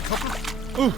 a couple. Oh.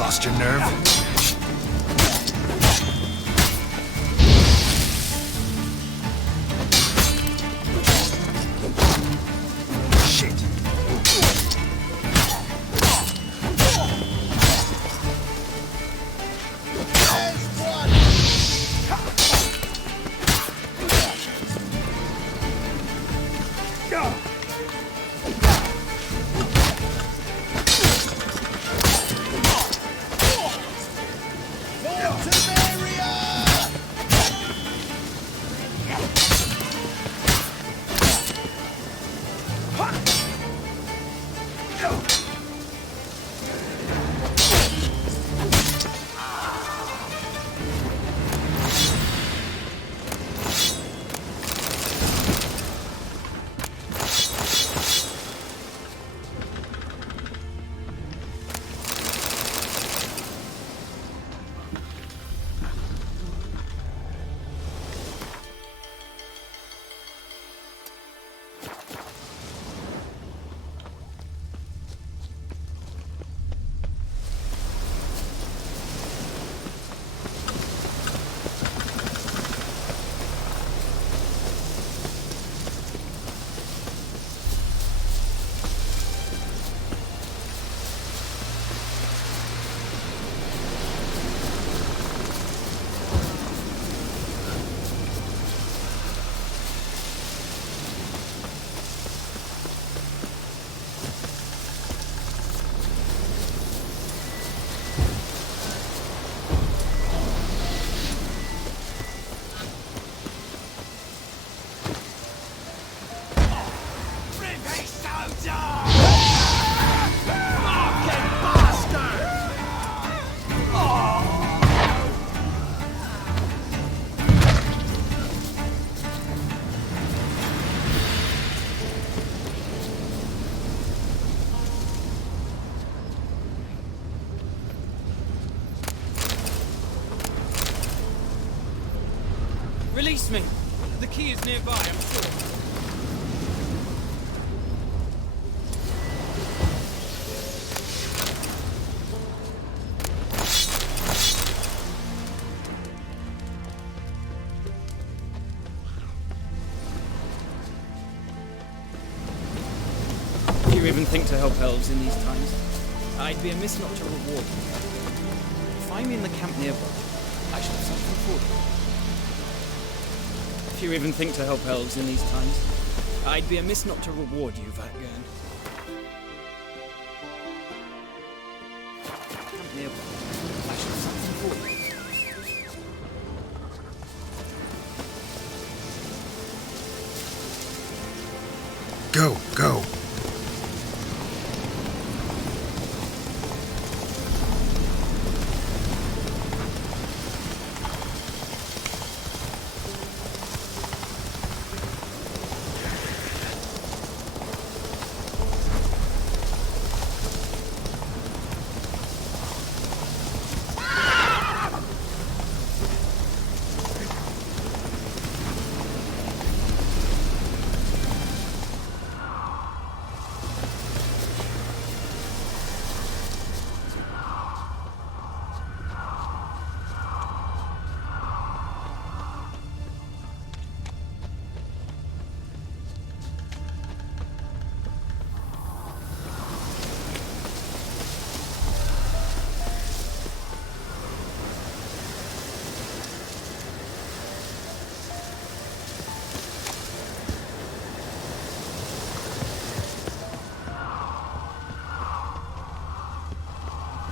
Lost your nerve? Shit. Release me! The key is nearby, I'm sure. think to help elves in these times, I'd be amiss not to reward you. Find me in the camp nearby. I shall have something for you. If you even think to help elves in these times, I'd be amiss not to reward you, Vatgern. Camp nearby. I shall have something for you. Go, go.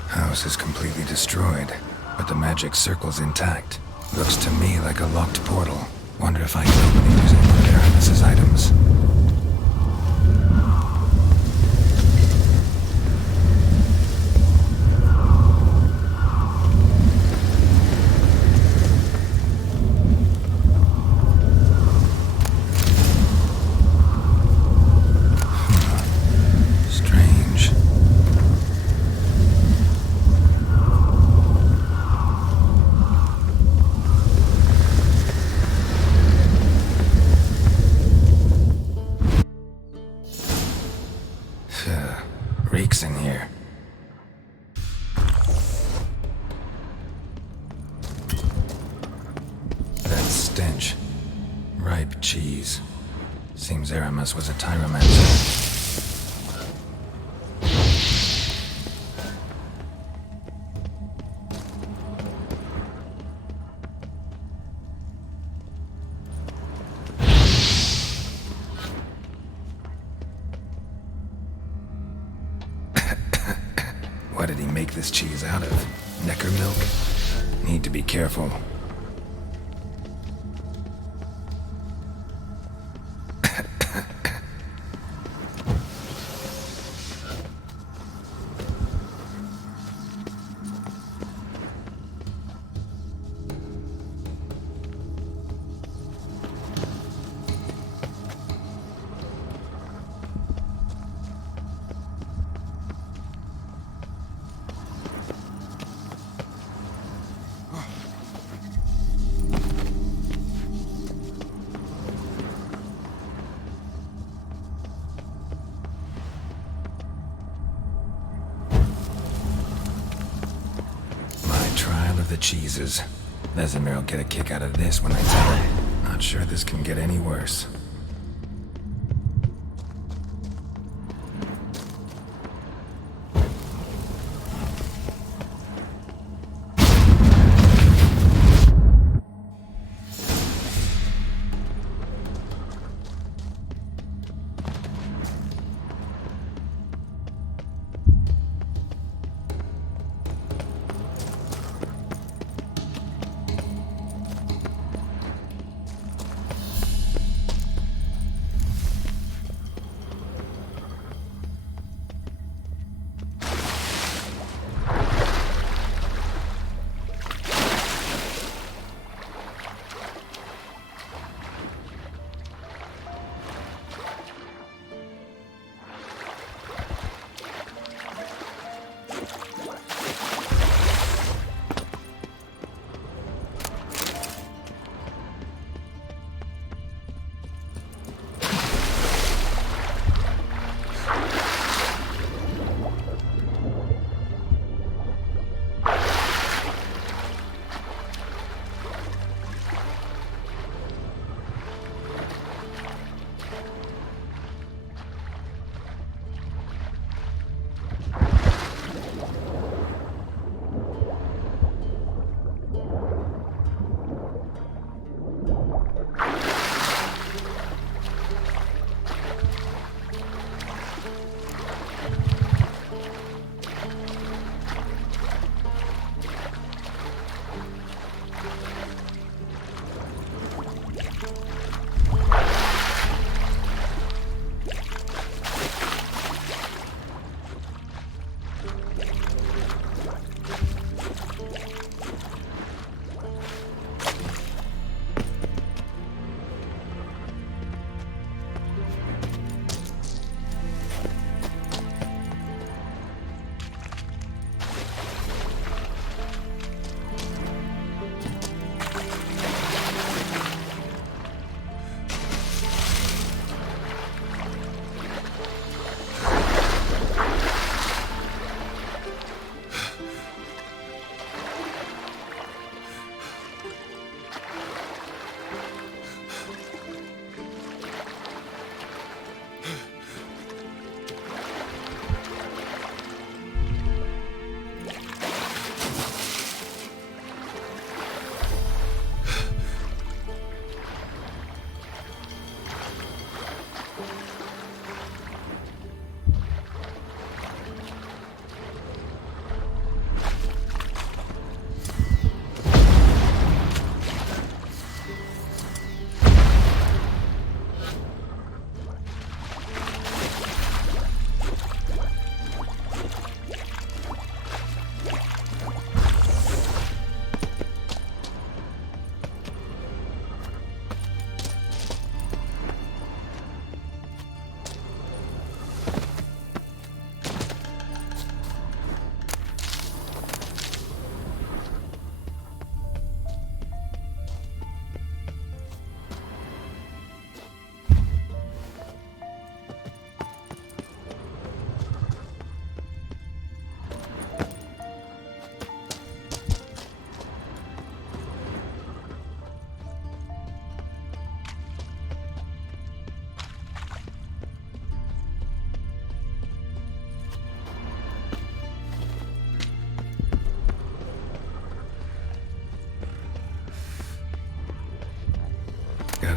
House is completely destroyed, but the magic circle's intact. Looks to me like a locked portal. Wonder if I can open it using one of Aramis's items. Strange. Reeks in here. That stench. Ripe cheese. Seems Aramis was a tyromancer. What did he make this cheese out of? Necker milk? Need to be careful. The cheeses. Vesemir will get a kick out of this when I tell him. Not sure this can get any worse.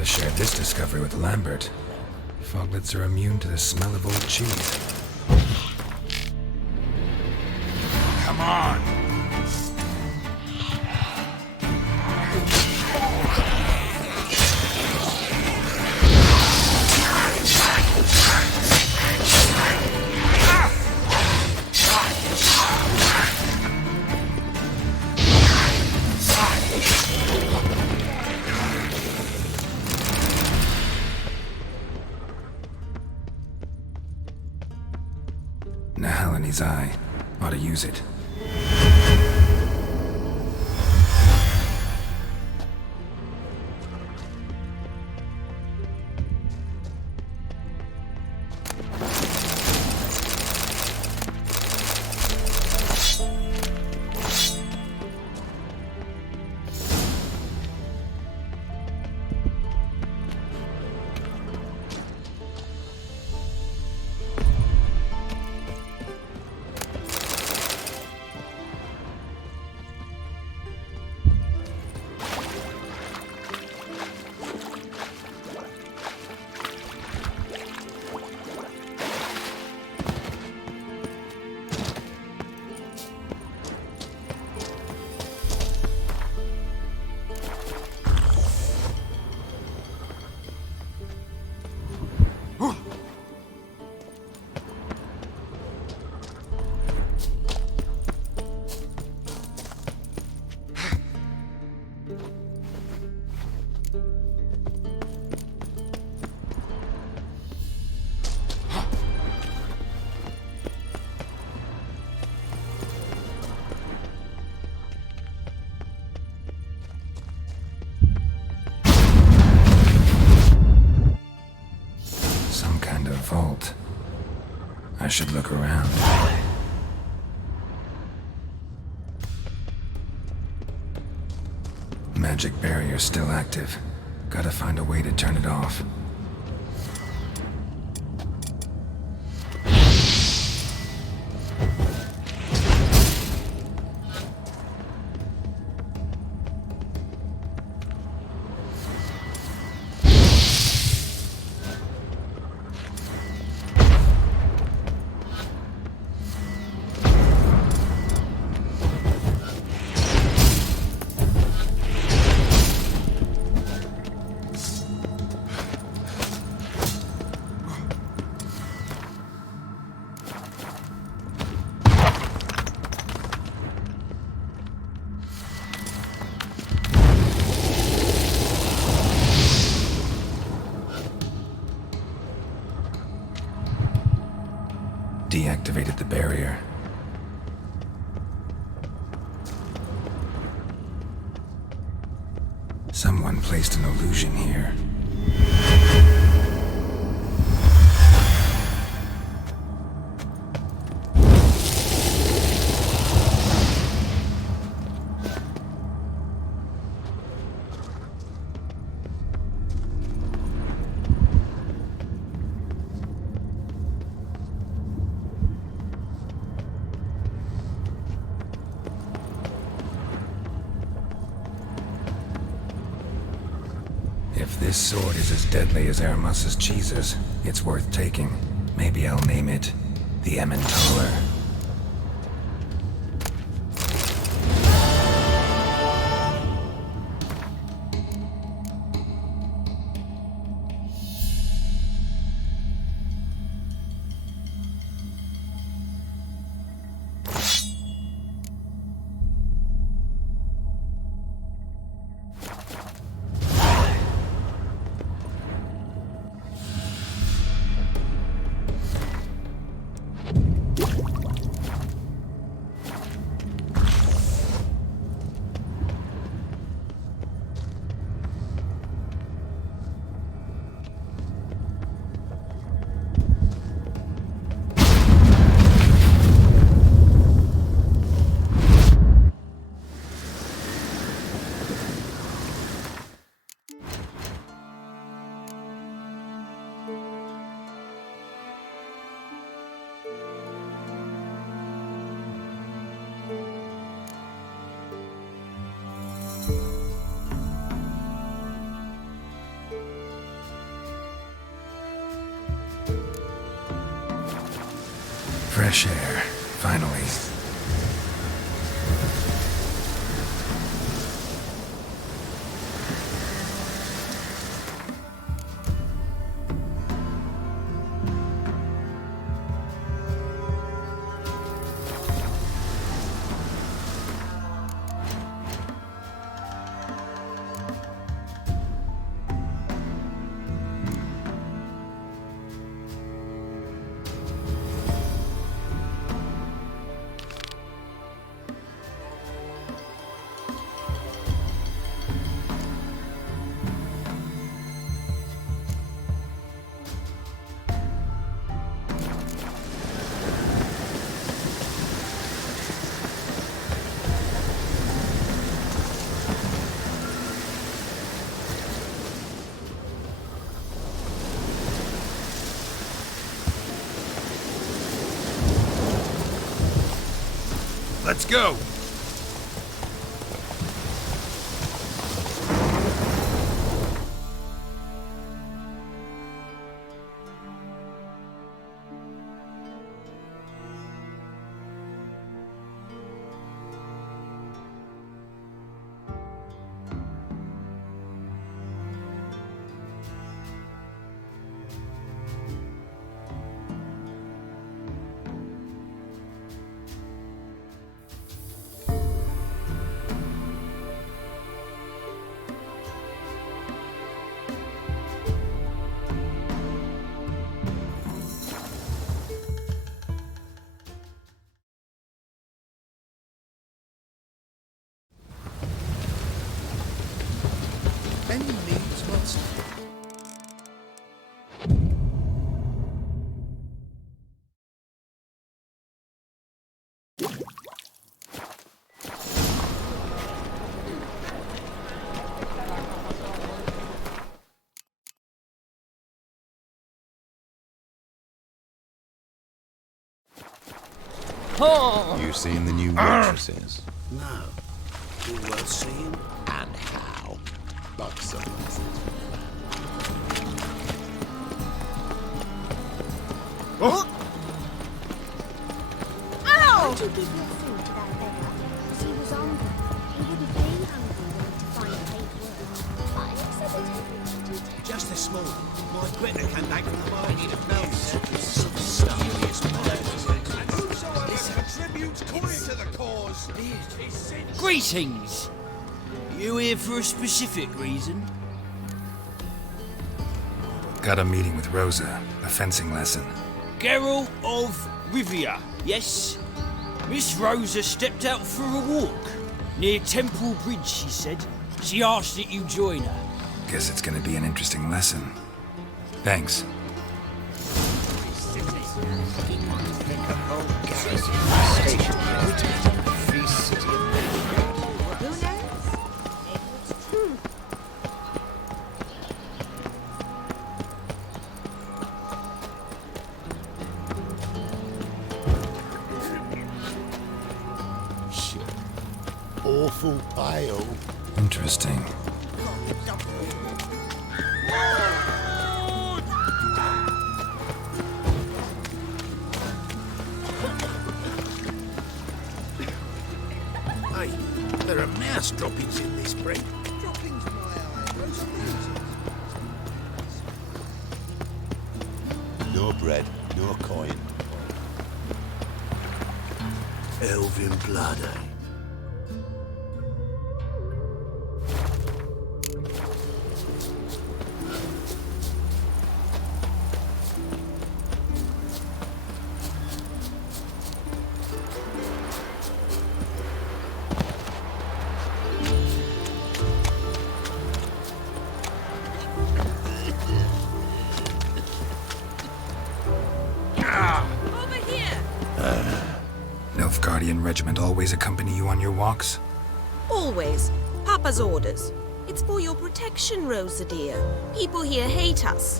Gotta share this discovery with Lambert. Foglets are immune to the smell of old cheese. Come on! Nahalani's eye. Ought to use it. Vault. I should look around. Magic barrier still active. Gotta find a way to turn it off. Deactivated the barrier. Someone placed an illusion here. If this sword is as deadly as Aramus's cheeses, it's worth taking. Maybe I'll name it the Emmentaler. Fresh air, finally. Let's go! Any needs must. You seen the new waitresses? No. All worth seeing. And how? Buxom. Why'd you give your food to that beggar? Because he was hungry. He wouldn't be hungry when to find paid work. I said that everyone do take. Just this morning, my Britta came back from the mine in a news. Some serious and whosoever contributes coin to the cause is sent. Greetings! You here for a specific reason? Got a meeting with Rosa, a fencing lesson. Geralt of Rivia, yes? Miss Rosa stepped out for a walk. Near Temple Bridge, she said. She asked that you join her. Guess it's gonna be an interesting lesson. Thanks. Who knows? Maybe it's true. Shit. Awful pale. Interesting. Hey, there are mouse droppings in this bread. Droppings, my eye. Rosa No bread, no coin. Elven blood, eh? Nilfgaardian regiment always accompany you on your walks? Always. Papa's orders. It's for your protection, Rosa dear. People here hate us.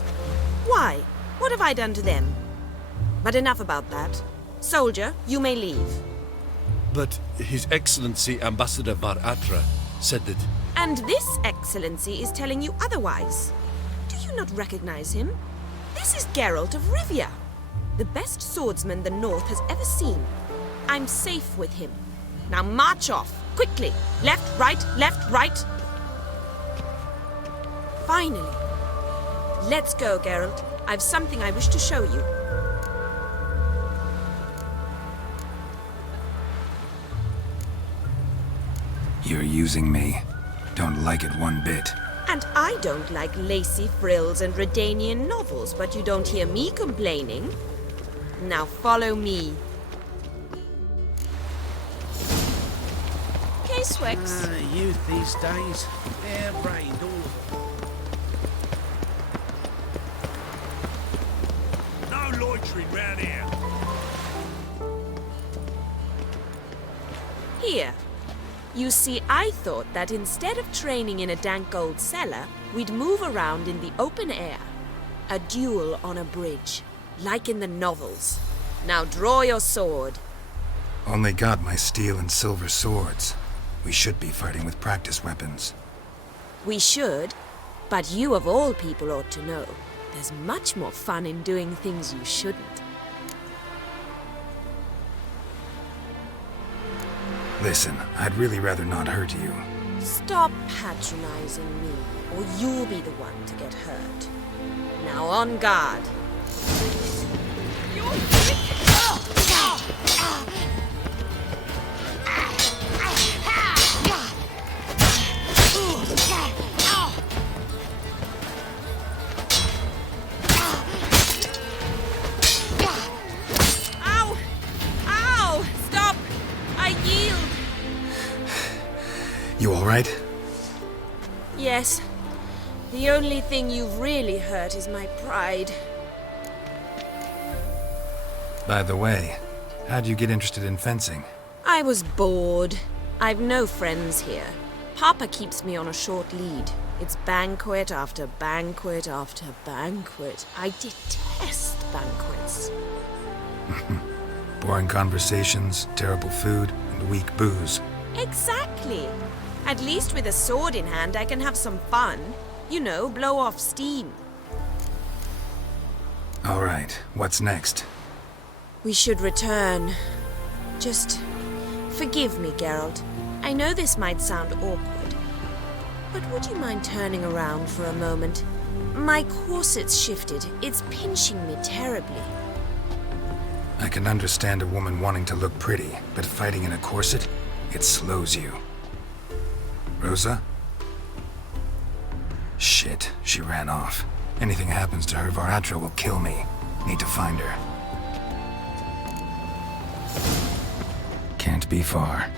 Why? What have I done to them? But enough about that. Soldier, you may leave. But His Excellency Ambassador Var Atra said that... And this excellency is telling you otherwise. Do you not recognize him? This is Geralt of Rivia, the best swordsman the North has ever seen. I'm safe with him. Now march off, quickly. Left, right. Finally. Let's go, Geralt. I've something I wish to show you. You're using me. Don't like it one bit. And I don't like lacy frills and Redanian novels, but you don't hear me complaining. Now follow me. Casewex. Youth these days. Hair-brained, all of them. No loitering round here. Here. You see, I thought that instead of training in a dank old cellar, we'd move around in the open air. A duel on a bridge, like in the novels. Now draw your sword. Only got my steel and silver swords. We should be fighting with practice weapons. We should, but you of all people ought to know. There's much more fun in doing things you shouldn't. Listen, I'd really rather not hurt you. Stop patronizing me, or you'll be the one to get hurt. Now on guard. Ow! Ow! Stop! I yield! You all right? Yes. The only thing you've really hurt is my pride. By the way, how'd you get interested in fencing? I was bored. I've no friends here. Papa keeps me on a short lead. It's banquet after banquet after banquet. I detest banquets. Boring conversations, terrible food, and weak booze. Exactly. At least with a sword in hand, I can have some fun. You know, blow off steam. All right, what's next? We should return. Just forgive me, Geralt. I know this might sound awkward, but would you mind turning around for a moment? My corset's shifted. It's pinching me terribly. I can understand a woman wanting to look pretty, but fighting in a corset, it slows you. Rosa? Shit, she ran off. Anything happens to her, Varatra will kill me. Need to find her. Can't be far.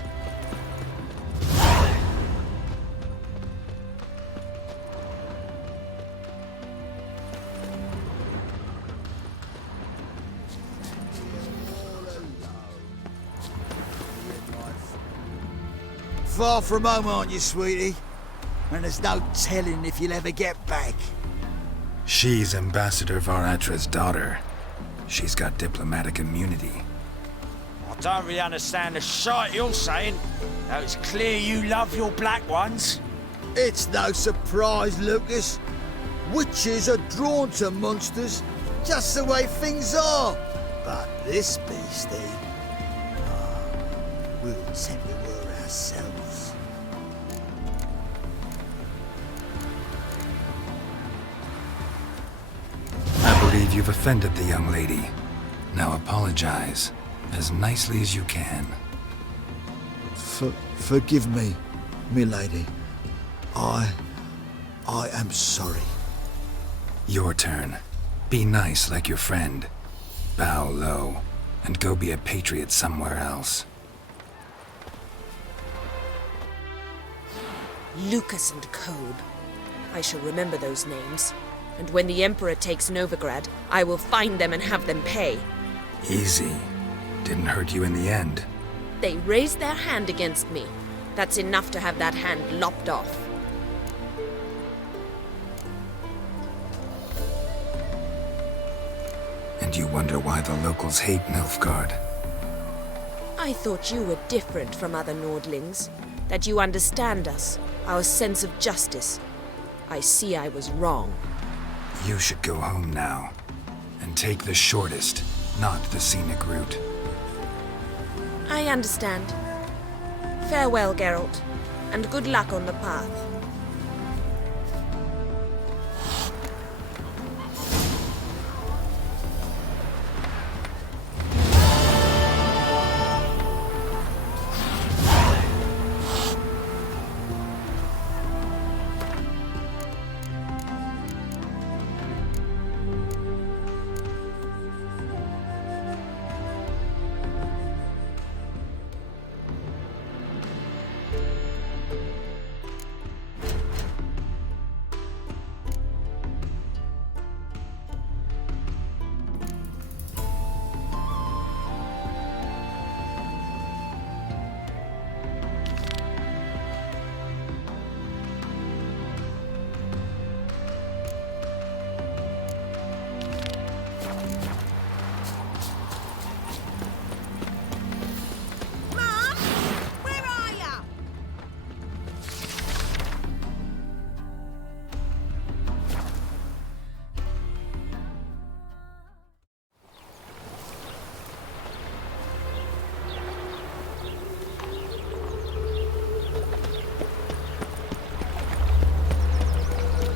Far from home, aren't you, sweetie? And there's no telling if you'll ever get back. She's Ambassador Varatra's daughter. She's got diplomatic immunity. I don't really understand the shite you're saying. Now it's clear you love your black ones. It's no surprise, Lucas. Witches are drawn to monsters, just the way things are. But this beastie, we'll tend to her ourselves. I believe you've offended the young lady. Now apologize, as nicely as you can. Forgive me, milady. I am sorry. Your turn. Be nice like your friend. Bow low, and go be a patriot somewhere else. Lucas and Kobe. I shall remember those names. And when the Emperor takes Novigrad, I will find them and have them pay. Easy. Didn't hurt you in the end. They raised their hand against me. That's enough to have that hand lopped off. And you wonder why the locals hate Nilfgaard. I thought you were different from other Nordlings. That you understand us, our sense of justice. I see I was wrong. You should go home now. And take the shortest, not the scenic route. I understand. Farewell, Geralt, and good luck on the path.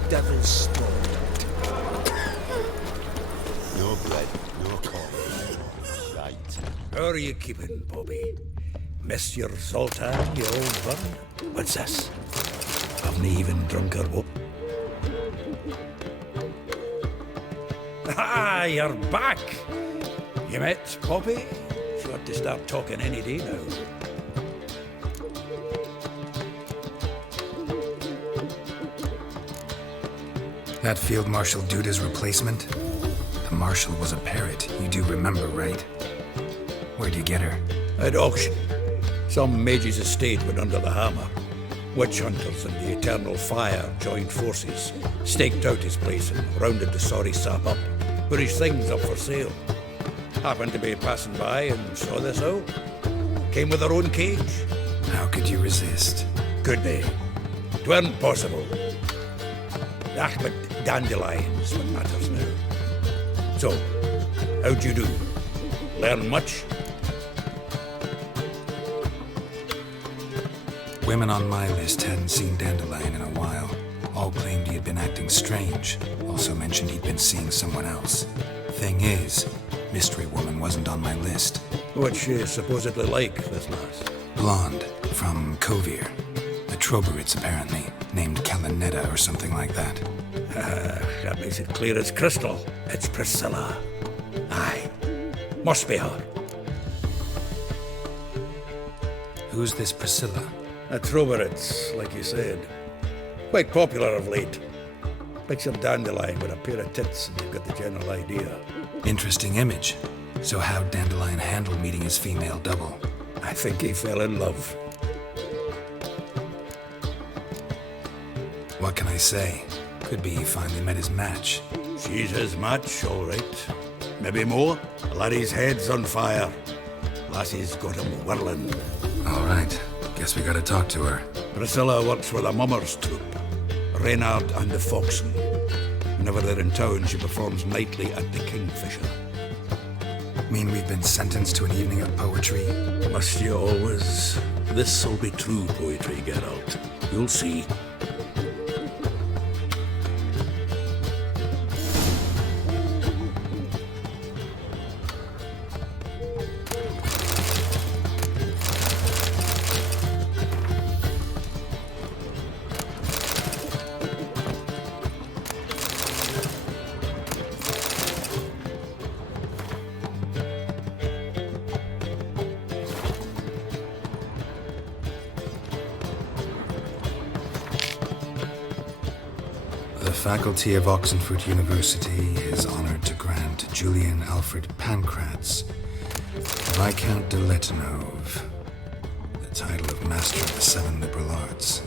Devil's spawn. No bread, no coin. Right. How are you keeping, Bobby? Miss your Zoltan, you old bun? What's this? Haven't even drunk her what? Ah, you're back! You met Poppy? She ought to start talking any day now. That Field Marshal Duda's replacement? The Marshal was a parrot, you do remember, right? Where'd you get her? At auction. Some mage's estate went under the hammer. Witch hunters and the Eternal Fire joined forces, staked out his place and rounded the sorry sap up, put his things up for sale. Happened to be passing by and saw this out. Came with her own cage. How could you resist? Could they? 'Tweren't possible. Ah, but dandelions what matters now. So, how'd you do? Learn much? Women on my list hadn't seen Dandelion in a while. All claimed he had been acting strange. Also mentioned he'd been seeing someone else. Thing is, Mystery Woman wasn't on my list. What's she supposedly like, this lass? Blonde, from Kovir. The Troberits, apparently. Named Kalanetta or something like that. That makes it clear as crystal. It's Priscilla. Aye. Must be her. Who's this Priscilla? A Troberits, like you said. Quite popular of late. Picture Dandelion with a pair of tits and you've got the general idea. Interesting image. So how'd Dandelion handle meeting his female double? I think he fell in love. What can I say? Could be he finally met his match. She's his match, all right. Maybe more. Laddie's head's on fire. Lassie's got him whirling. All right. Guess we gotta talk to her. Priscilla works for the Mummers troupe. Reynard and the Foxen. Whenever they're in town, she performs nightly at the Kingfisher. Mean we've been sentenced to an evening of poetry? Must you always? This'll be true poetry, Geralt. You'll see. The faculty of Oxenford University is honored to grant Julian Alfred Pancratz, Viscount de Letonov, the title of Master of the Seven Liberal Arts.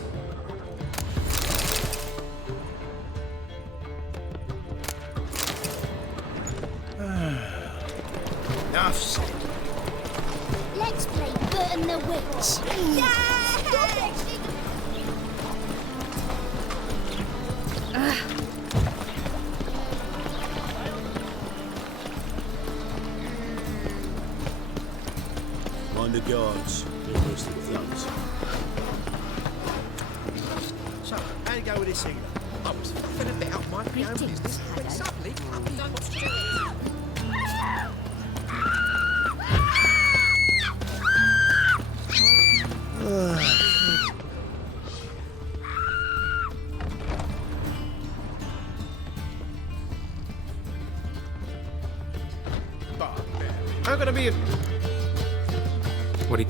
Enough said. Let's play Burn the Witch. Yay! guards. They're worse than thugs. So, how you go with this healer? I was faffing about my own business when suddenly Puppy wants to do it. I'm gonna be a... What do you...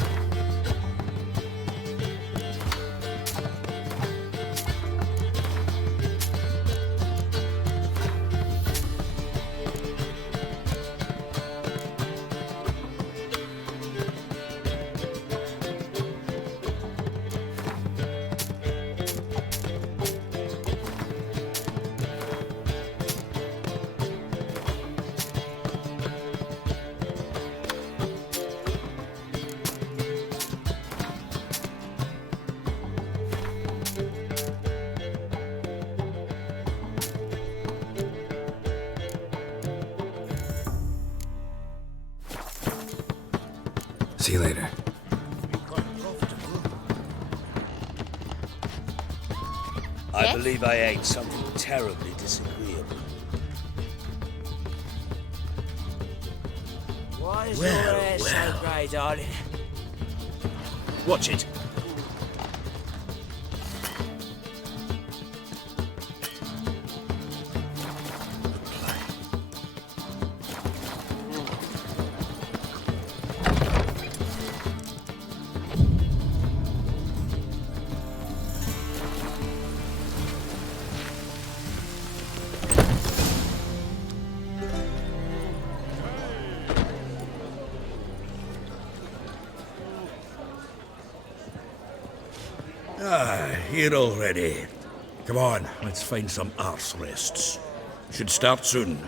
See you later. I believe I ate something terribly disagreeable. Why is your hair so grey, darling? Watch it. Here already. Come on, let's find some arse rests. Should start soon.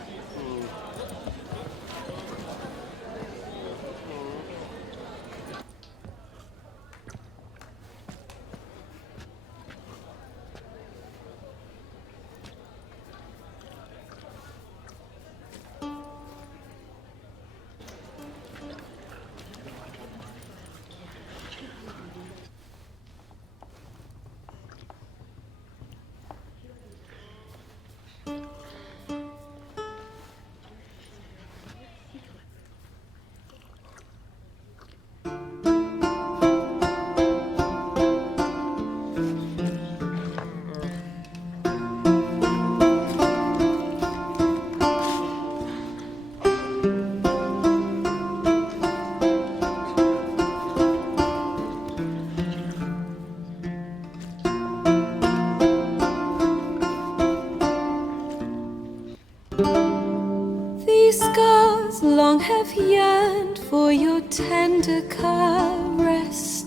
These scars long have yearned for your tender caress,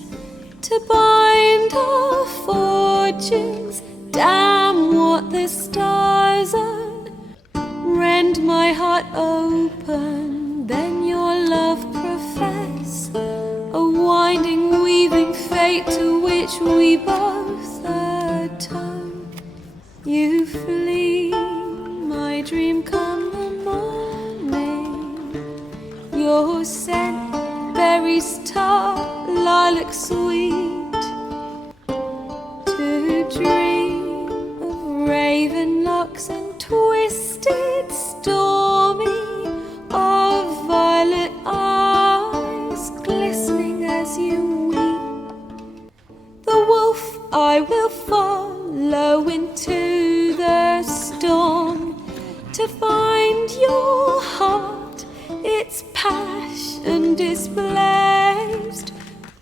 to bind our fortunes. Damn what the stars are. Rend my heart open, then your love profess, a winding, weaving fate to which we both atone. You flee, my dream come the morning. Your scent, berries tart, lilac sweet. To dream of raven locks and twisted, stormy, of violet eyes glistening as you weep. The wolf I will follow into the storm, to find your heart, its passion displaced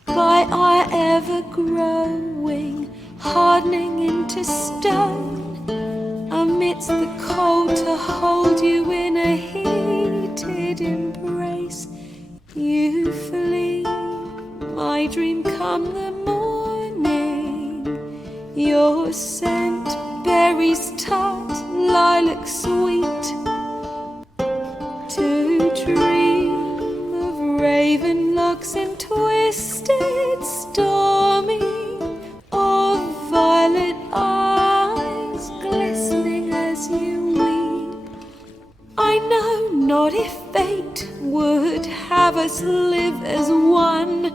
by our ever-growing, hardening into stone, amidst the cold to hold you in a heated embrace. You flee, my dream come the morning. Your scent, berries tart, lilac sweet. To dream of raven locks and twisted, stormy, of violet eyes glistening as you weep. I know not if fate would have us live as one,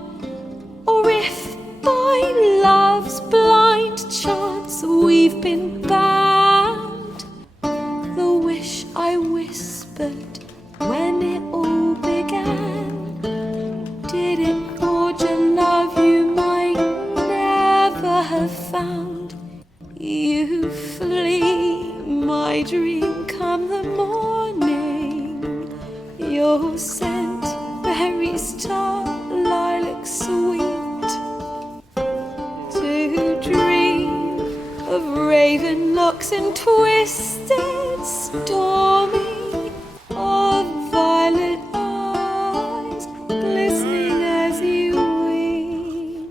raven locks and twisted, stormy, of violet eyes, glistening as you weep.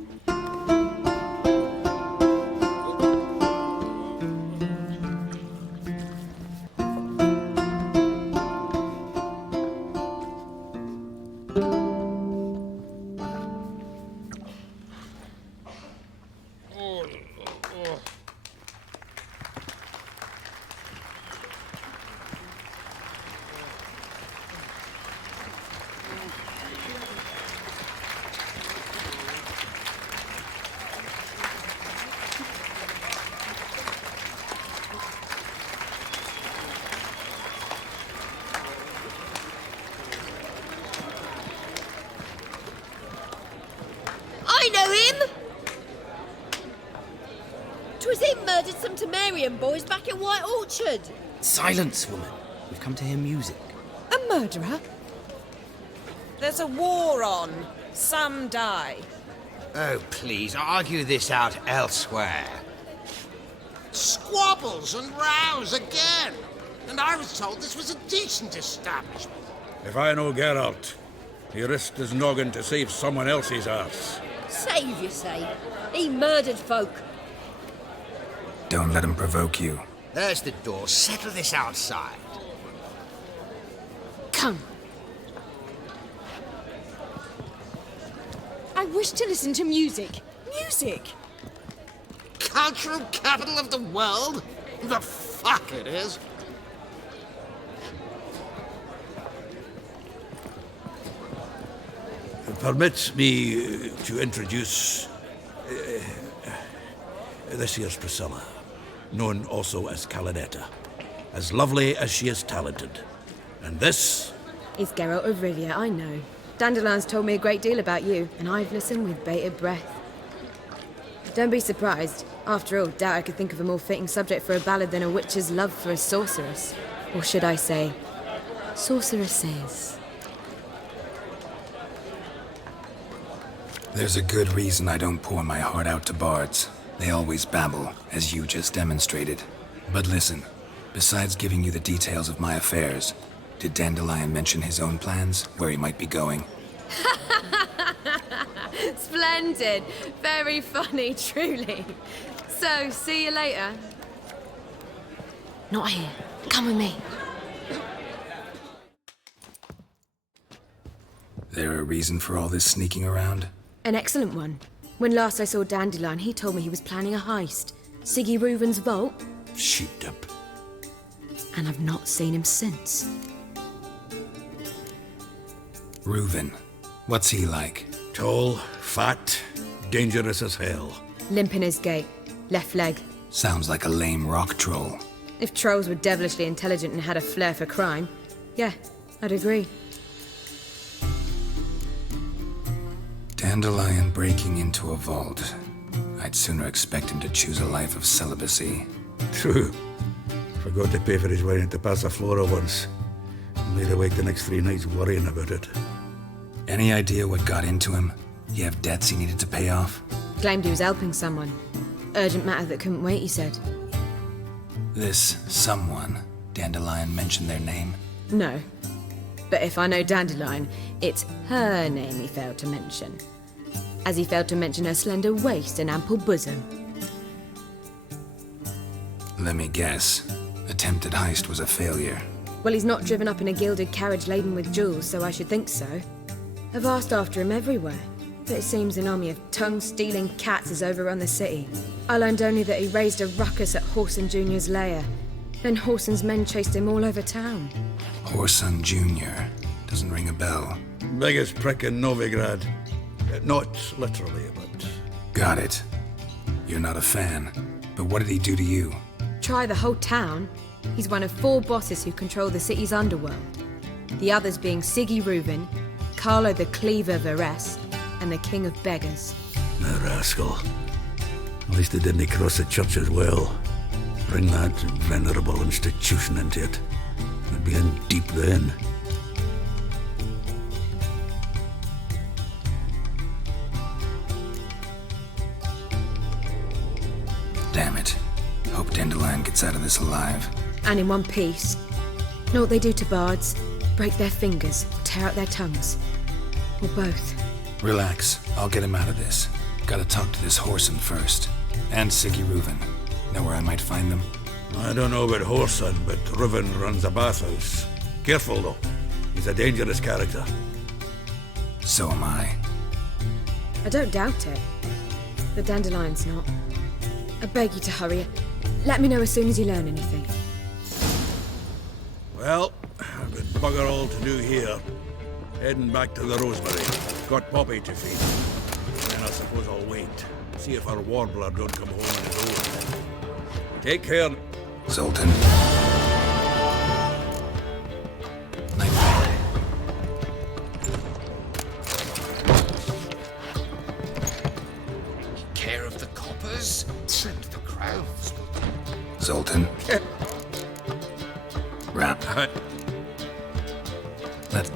I know him! 'Twas him murdered some Temerian boys back in White Orchard. Silence, woman. We've come to hear music. A murderer? There's a war on. Some die. Oh, please, argue this out elsewhere. Squabbles and rows again. And I was told this was a decent establishment. If I know Geralt, he risked his noggin to save someone else's arse. Save, you say? He murdered folk. Don't let him provoke you. There's the door. Settle this outside. Come. I wish to listen to music. Music? Cultural capital of the world? The fuck it is. Permit me to introduce this here's Priscilla, known also as Calinetta. As lovely as she is talented. And this? It's Geralt of Rivia, I know. Dandelion's told me a great deal about you, and I've listened with bated breath. Don't be surprised. After all, doubt I could think of a more fitting subject for a ballad than a witch's love for a sorceress. Or should I say, sorceresses. There's a good reason I don't pour my heart out to bards. They always babble, as you just demonstrated. But listen, besides giving you the details of my affairs, did Dandelion mention his own plans, where he might be going? Splendid. Very funny, truly. So, see you later. Not here. Come with me. There a reason for all this sneaking around? An excellent one. When last I saw Dandelion, he told me he was planning a heist. Siggy Reuven's vault. Sheep-dip. And I've not seen him since. Reuven. What's he like? Tall, fat, dangerous as hell. Limp in his gait. Left leg. Sounds like a lame rock troll. If trolls were devilishly intelligent and had a flair for crime, yeah, I'd agree. Dandelion breaking into a vault. I'd sooner expect him to choose a life of celibacy. True. Forgot to pay for his wine at the Passaflora once. Laid awake the next 3 nights worrying about it. Any idea what got into him? He have debts he needed to pay off? Claimed he was helping someone. Urgent matter that couldn't wait, he said. This someone, Dandelion mentioned their name? No. But if I know Dandelion, it's her name he failed to mention. As he failed to mention her slender waist and ample bosom. Let me guess. Attempted heist was a failure. Well, he's not driven up in a gilded carriage laden with jewels, so I should think so. I've asked after him everywhere, but it seems an army of tongue-stealing cats has overrun the city. I learned only that he raised a ruckus at Whoreson Jr.'s lair. Then Whoreson's men chased him all over town. Whoreson Jr. Doesn't ring a bell. Biggest prick in Novigrad. Not literally, but... Got it. You're not a fan. But what did he do to you? Try the whole town. He's one of 4 bosses who control the city's underworld. The others being Siggy Reuven, Carlo the Cleaver Varese, and the King of Beggars. The rascal. At least they didn't cross the church as well. Bring that venerable institution into it. I'd be in deep then. Damn it. Hope Dandelion gets out of this alive. And in one piece. Know what they do to bards? Break their fingers, tear out their tongues. Or both. Relax. I'll get him out of this. Gotta talk to this Whoreson first. And Siggy Reuven. Know where I might find them? I don't know about Whoreson, but Reuven runs a bathhouse. Careful, though. He's a dangerous character. So am I. I don't doubt it. But Dandelion's not. I beg you to hurry. Let me know as soon as you learn anything. Well, I've got bugger all to do here. Heading back to the Rosemary. Got Poppy to feed. Then I suppose I'll wait. See if our warbler don't come home on his own. Take care. Zoltan. Care of the coppers? Send for crowds. Zoltan. Rap. Let...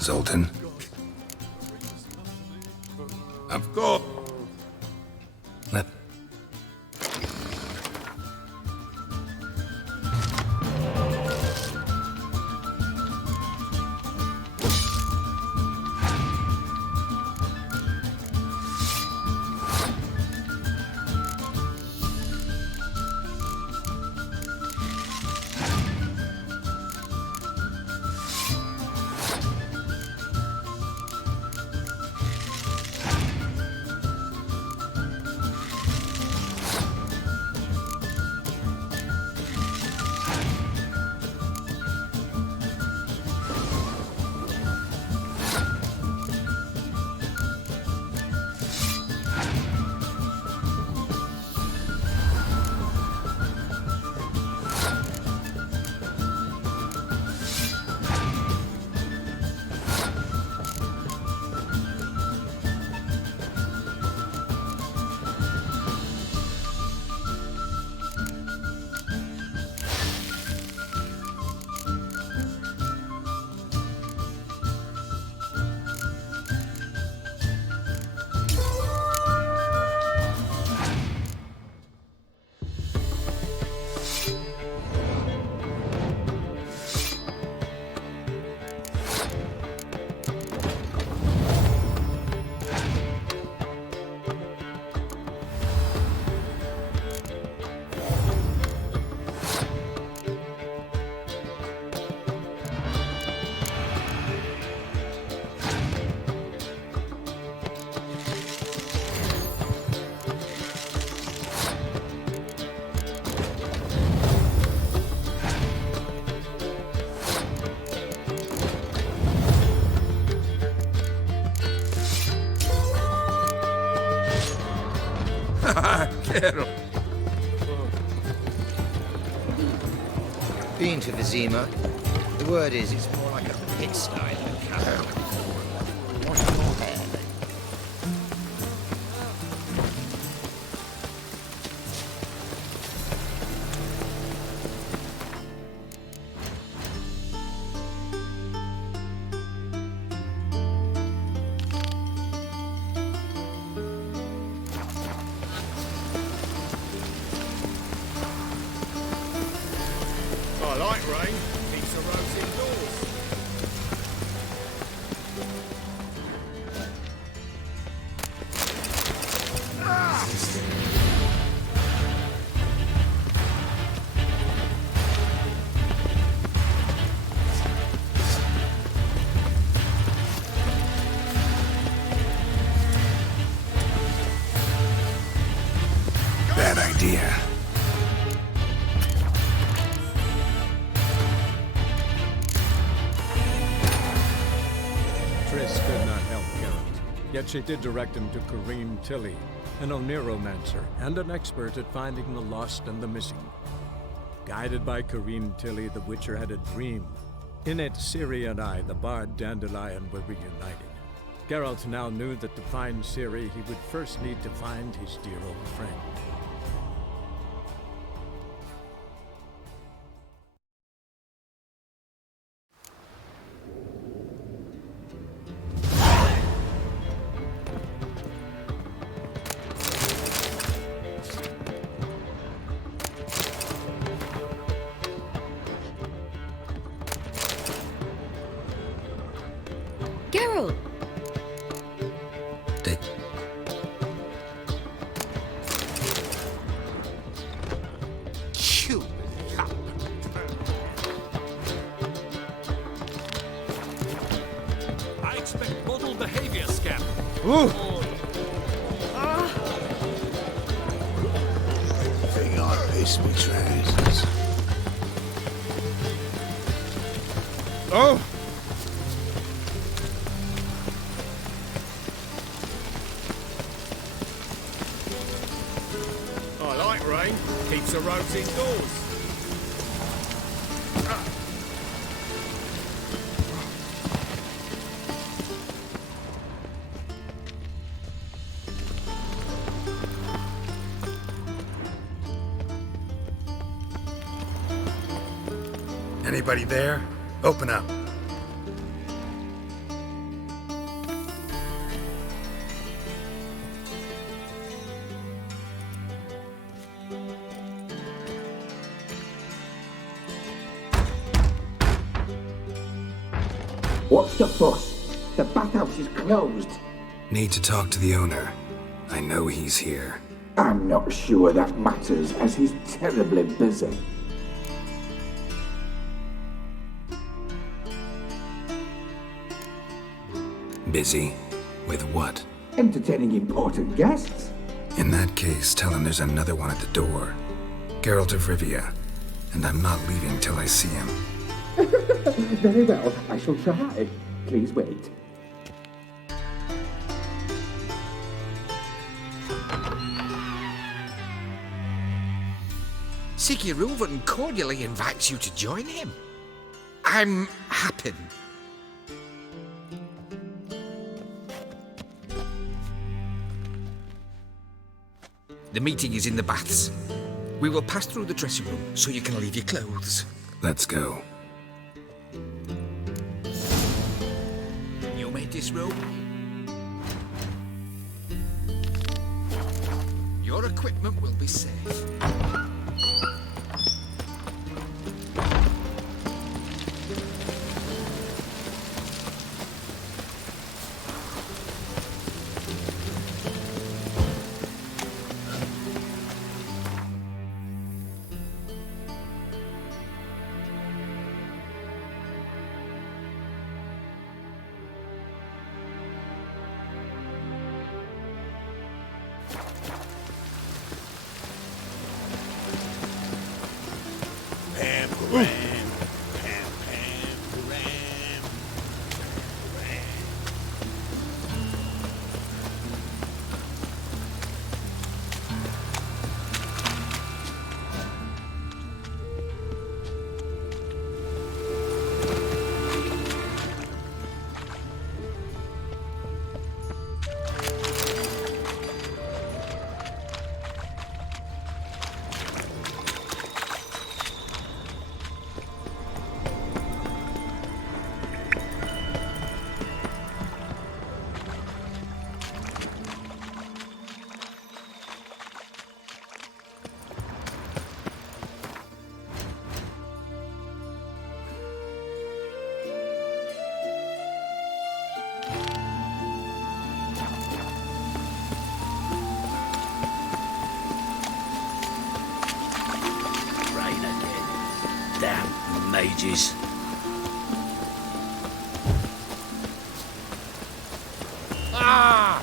Zoltan. Of course. Let... Carol. Been to Vizima. The word is it's more like a pigsty than a camp. What's more there? I like rain. Keeps the roads indoors. Bad idea. Triss could not help Geralt, yet she did direct him to Corrine Tilly, an Oniromancer and an expert at finding the lost and the missing. Guided by Corrine Tilly, the Witcher had a dream. In it, Ciri and I, the bard Dandelion, were reunited. Geralt now knew that to find Ciri, he would first need to find his dear old friend. Geralt! Chew up. I expect model behavior, Scamp. Think I piss me trousers. Oh! I like rain. Keeps the roads indoors. Anybody there? Open up. What's the fuss? The bathhouse is closed. Need to talk to the owner. I know he's here. I'm not sure that matters, as he's terribly busy. Busy? With what? Entertaining important guests. In that case, tell him there's another one at the door. Geralt of Rivia. And I'm not leaving till I see him. Very well, I shall try. Please wait. Siggy Reuven cordially invites you to join him. I'm happy. The meeting is in the baths. We will pass through the dressing room so you can leave your clothes. Let's go. You made this room. Your equipment will be safe. Damn mages. Ah!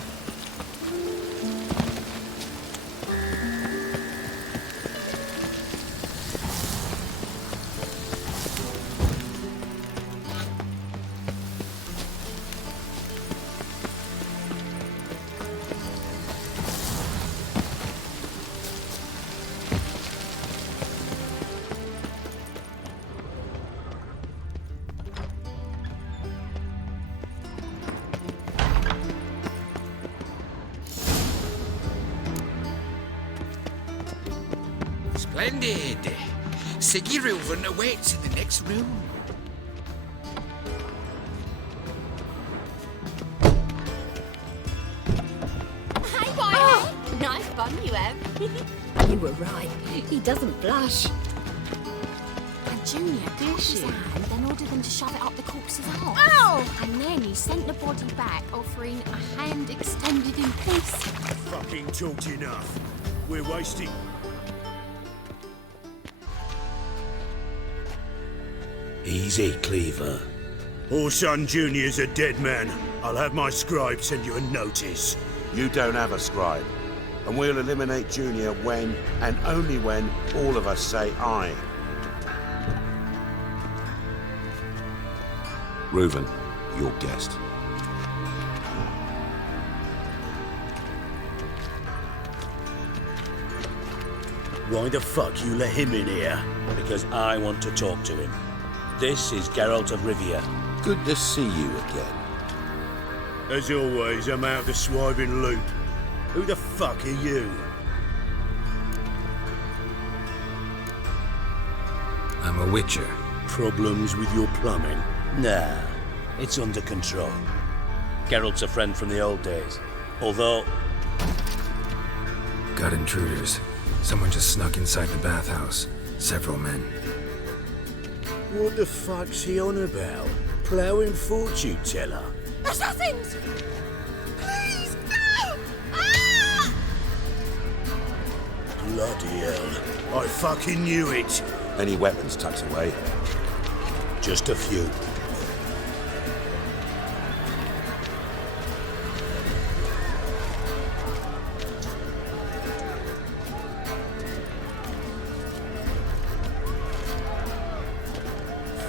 Splendid! Siggy Reuven awaits in the next room. Hi, boy. Nice bun you have. You were right. He doesn't blush. And Junior grabbed his hand, then ordered them to shove it up the corpse's arse. Ow! And then he sent the body back, offering a hand extended in peace. Fucking talked enough. We're wasting... Easy, Cleaver. Orson Jr.'s a dead man. I'll have my scribe send you a notice. You don't have a scribe. And we'll eliminate Junior when, and only when, all of us say aye. Reuven, your guest. Why the fuck you let him in here? Because I want to talk to him. This is Geralt of Rivia. Good to see you again. As always, I'm out the swiving loop. Who the fuck are you? I'm a witcher. Problems with your plumbing? Nah, it's under control. Geralt's a friend from the old days. Although... Got intruders. Someone just snuck inside the bathhouse. Several men. What the fuck's he on about? Ploughing fortune teller? Assassins! Please, no! Ah! Bloody hell. I fucking knew it. Any weapons tucked away? Just a few.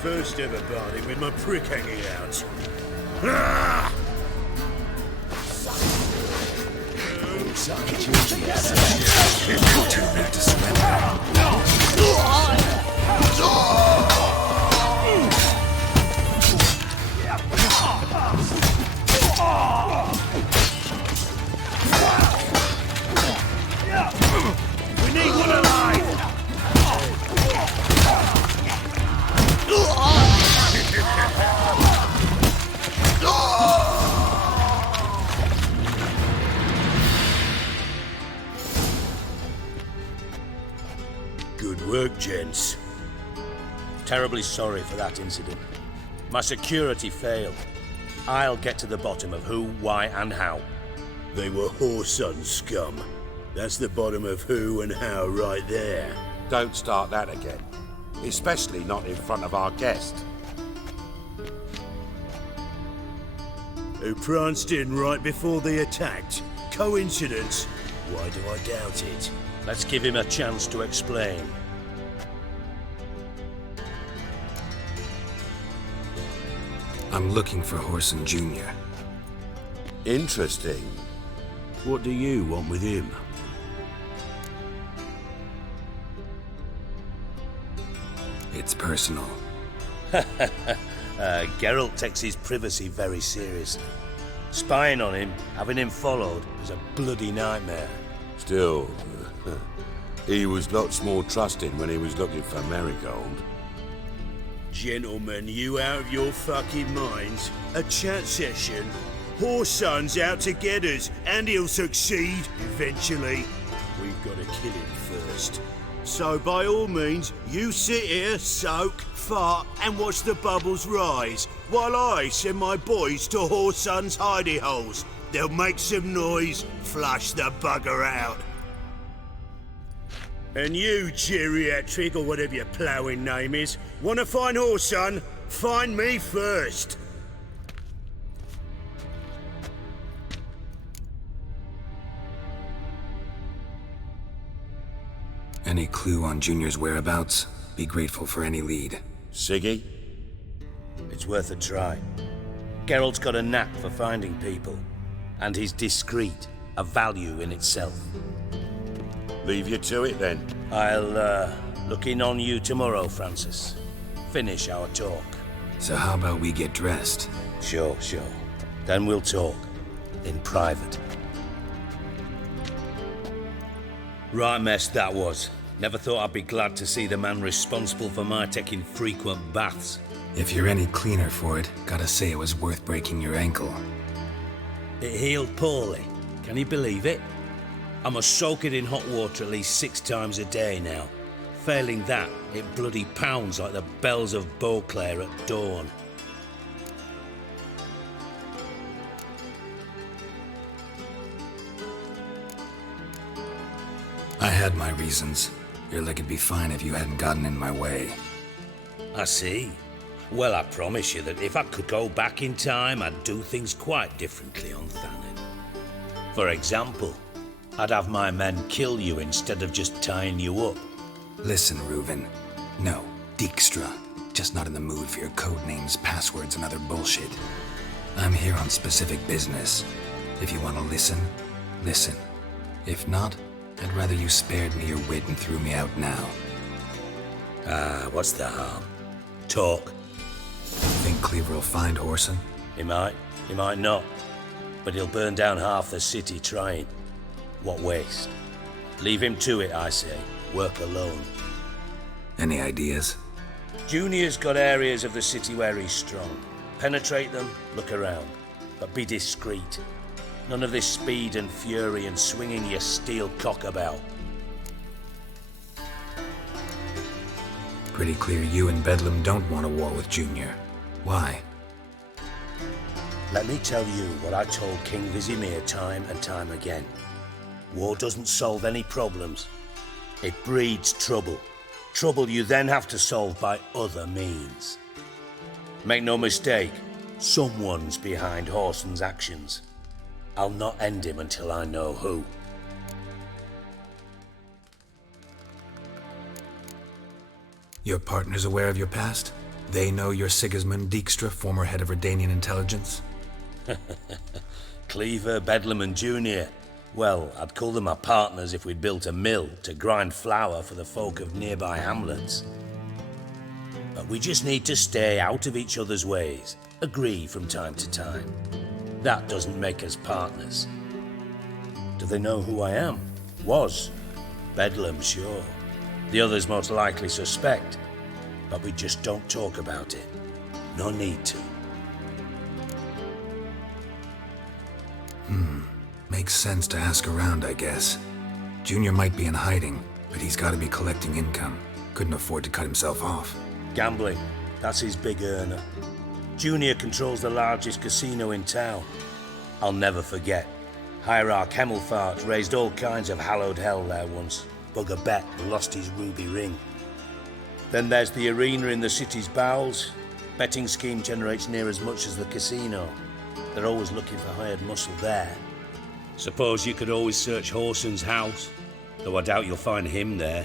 First ever party with my prick hanging out. Ah! Too late to surrender. We need one alive! Good work, gents. Terribly sorry for that incident. My security failed. I'll get to the bottom of who, why, and how. They were Whoreson scum. That's the bottom of who and how right there. Don't start that again. Especially not in front of our guest. Who pranced in right before they attacked. Coincidence? Why do I doubt it? Let's give him a chance to explain. I'm looking for Whoreson Jr. Interesting. What do you want with him? It's personal. Geralt takes his privacy very seriously. Spying on him, having him followed, is a bloody nightmare. Still, he was lots more trusting when he was looking for Marigold. Gentlemen, you out of your fucking minds? A chat session? Whoreson's out to get us, and he'll succeed, eventually. We've got to kill him first. So by all means, you sit here, soak, fart, and watch the bubbles rise, while I send my boys to Whoreson's hidey holes. They'll make some noise, flush the bugger out. And you, geriatric, or whatever your ploughing name is, wanna find Whoreson? Find me first. Any clue on Junior's whereabouts? Be grateful for any lead. Siggy? It's worth a try. Geralt's got a knack for finding people. And he's discreet, a value in itself. Leave you to it then. I'll, look in on you tomorrow, Francis. Finish our talk. So how about we get dressed? Sure. Then we'll talk. In private. Right mess that was. Never thought I'd be glad to see the man responsible for my taking frequent baths. If you're any cleaner for it, gotta say it was worth breaking your ankle. It healed poorly. Can you believe it? I must soak it in hot water at least 6 times a day now. Failing that, it bloody pounds like the bells of Beauclair at dawn. I had my reasons. Your leg would be fine if you hadn't gotten in my way. I see. Well, I promise you that if I could go back in time, I'd do things quite differently on Thanet. For example, I'd have my men kill you instead of just tying you up. Listen, Reuven. No, Dijkstra. Just not in the mood for your code names, passwords, and other bullshit. I'm here on specific business. If you want to listen, listen. If not, I'd rather you spared me your wit and threw me out now. What's the harm? Talk. Think Cleaver will find Whoreson? He might not. But he'll burn down half the city trying. What waste? Leave him to it, I say. Work alone. Any ideas? Junior's got areas of the city where he's strong. Penetrate them, look around, but be discreet. None of this speed and fury and swinging your steel cock about. Pretty clear you and Bedlam don't want a war with Junior. Why? Let me tell you what I told King Vizimir time and time again. War doesn't solve any problems. It breeds trouble. Trouble you then have to solve by other means. Make no mistake, someone's behind Whoreson's actions. I'll not end him until I know who. Your partner's aware of your past? They know you're Sigismund Dijkstra, former head of Redanian intelligence? Cleaver, Bedlam and Junior. Well, I'd call them my partners if we'd built a mill to grind flour for the folk of nearby hamlets. But we just need to stay out of each other's ways, agree from time to time. That doesn't make us partners. Do they know who I am? Was. Bedlam, sure. The others most likely suspect, but we just don't talk about it. No need to. Makes sense to ask around, I guess. Junior might be in hiding, but he's got to be collecting income. Couldn't afford to cut himself off. Gambling, that's his big earner. Junior controls the largest casino in town. I'll never forget. Hierarch Hemmelfart raised all kinds of hallowed hell there once. Bugger bet and lost his ruby ring. Then there's the arena in the city's bowels. Betting scheme generates near as much as the casino. They're always looking for hired muscle there. Suppose you could always search Whoreson's house, though I doubt you'll find him there.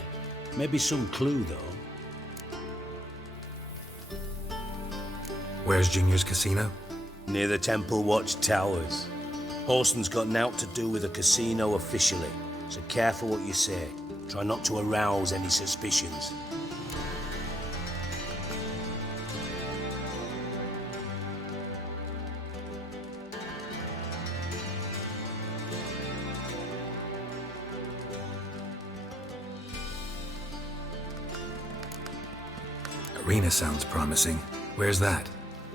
Maybe some clue, though. Where's Junior's casino? Near the Temple Watch Towers. Whoreson's got naught to do with the casino officially, so careful what you say. Try not to arouse any suspicions. Arena sounds promising. Where's that?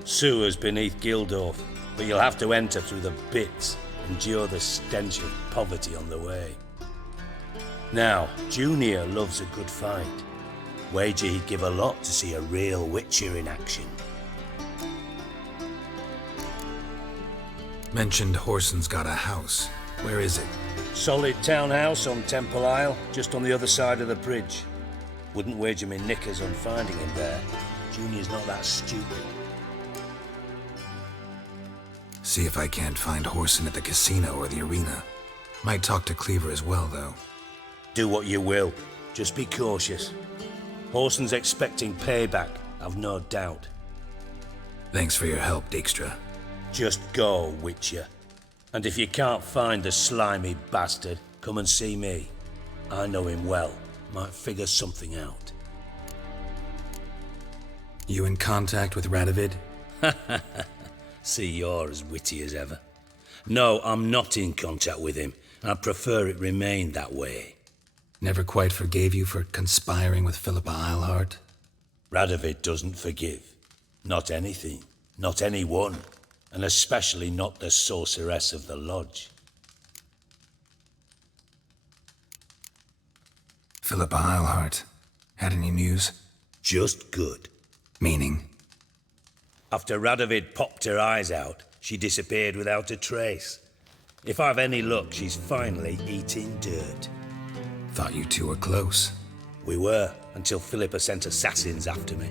Sewers beneath Gildorf, but you'll have to enter through the pits, endure the stench of poverty on the way. Now, Junior loves a good fight. Wager he'd give a lot to see a real Witcher in action. Mentioned Whoreson's got a house. Where is it? Solid townhouse on Temple Isle, just on the other side of the bridge. Wouldn't wager me knickers on finding him there. Junior's not that stupid. See if I can't find Whoreson at the casino or the arena. Might talk to Cleaver as well, though. Do what you will. Just be cautious. Whoreson's expecting payback, I've no doubt. Thanks for your help, Dijkstra. Just go, Witcher. And if you can't find the slimy bastard, come and see me. I know him well. Might figure something out. You in contact with Radovid? See, you're as witty as ever. No, I'm not in contact with him. I'd prefer it remained that way. Never quite forgave you for conspiring with Philippa Eilhart? Radovid doesn't forgive. Not anything. Not anyone. And especially not the sorceress of the lodge. Philippa Eilhart. Had any news? Just good. Meaning? After Radovid popped her eyes out, she disappeared without a trace. If I've any luck, she's finally eating dirt. Thought you two were close. We were, until Philippa sent assassins after me.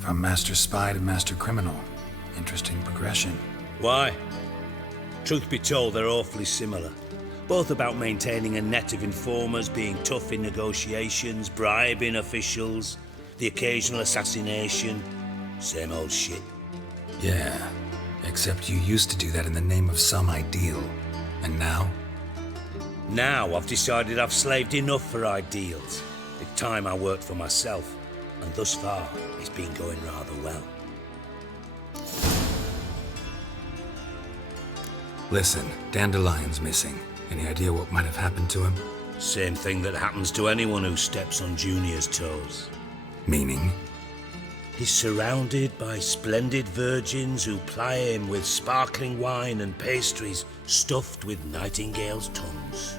From Master Spy to Master Criminal. Interesting progression. Why? Truth be told, they're awfully similar. Both about maintaining a net of informers, being tough in negotiations, bribing officials, the occasional assassination. Same old shit. Yeah, except you used to do that in the name of some ideal. And now? Now I've decided I've slaved enough for ideals. It's time I worked for myself. And thus far, it's been going rather well. Listen, Dandelion's missing. Any idea what might have happened to him? Same thing that happens to anyone who steps on Junior's toes. Meaning? He's surrounded by splendid virgins who ply him with sparkling wine and pastries stuffed with nightingales' tongues.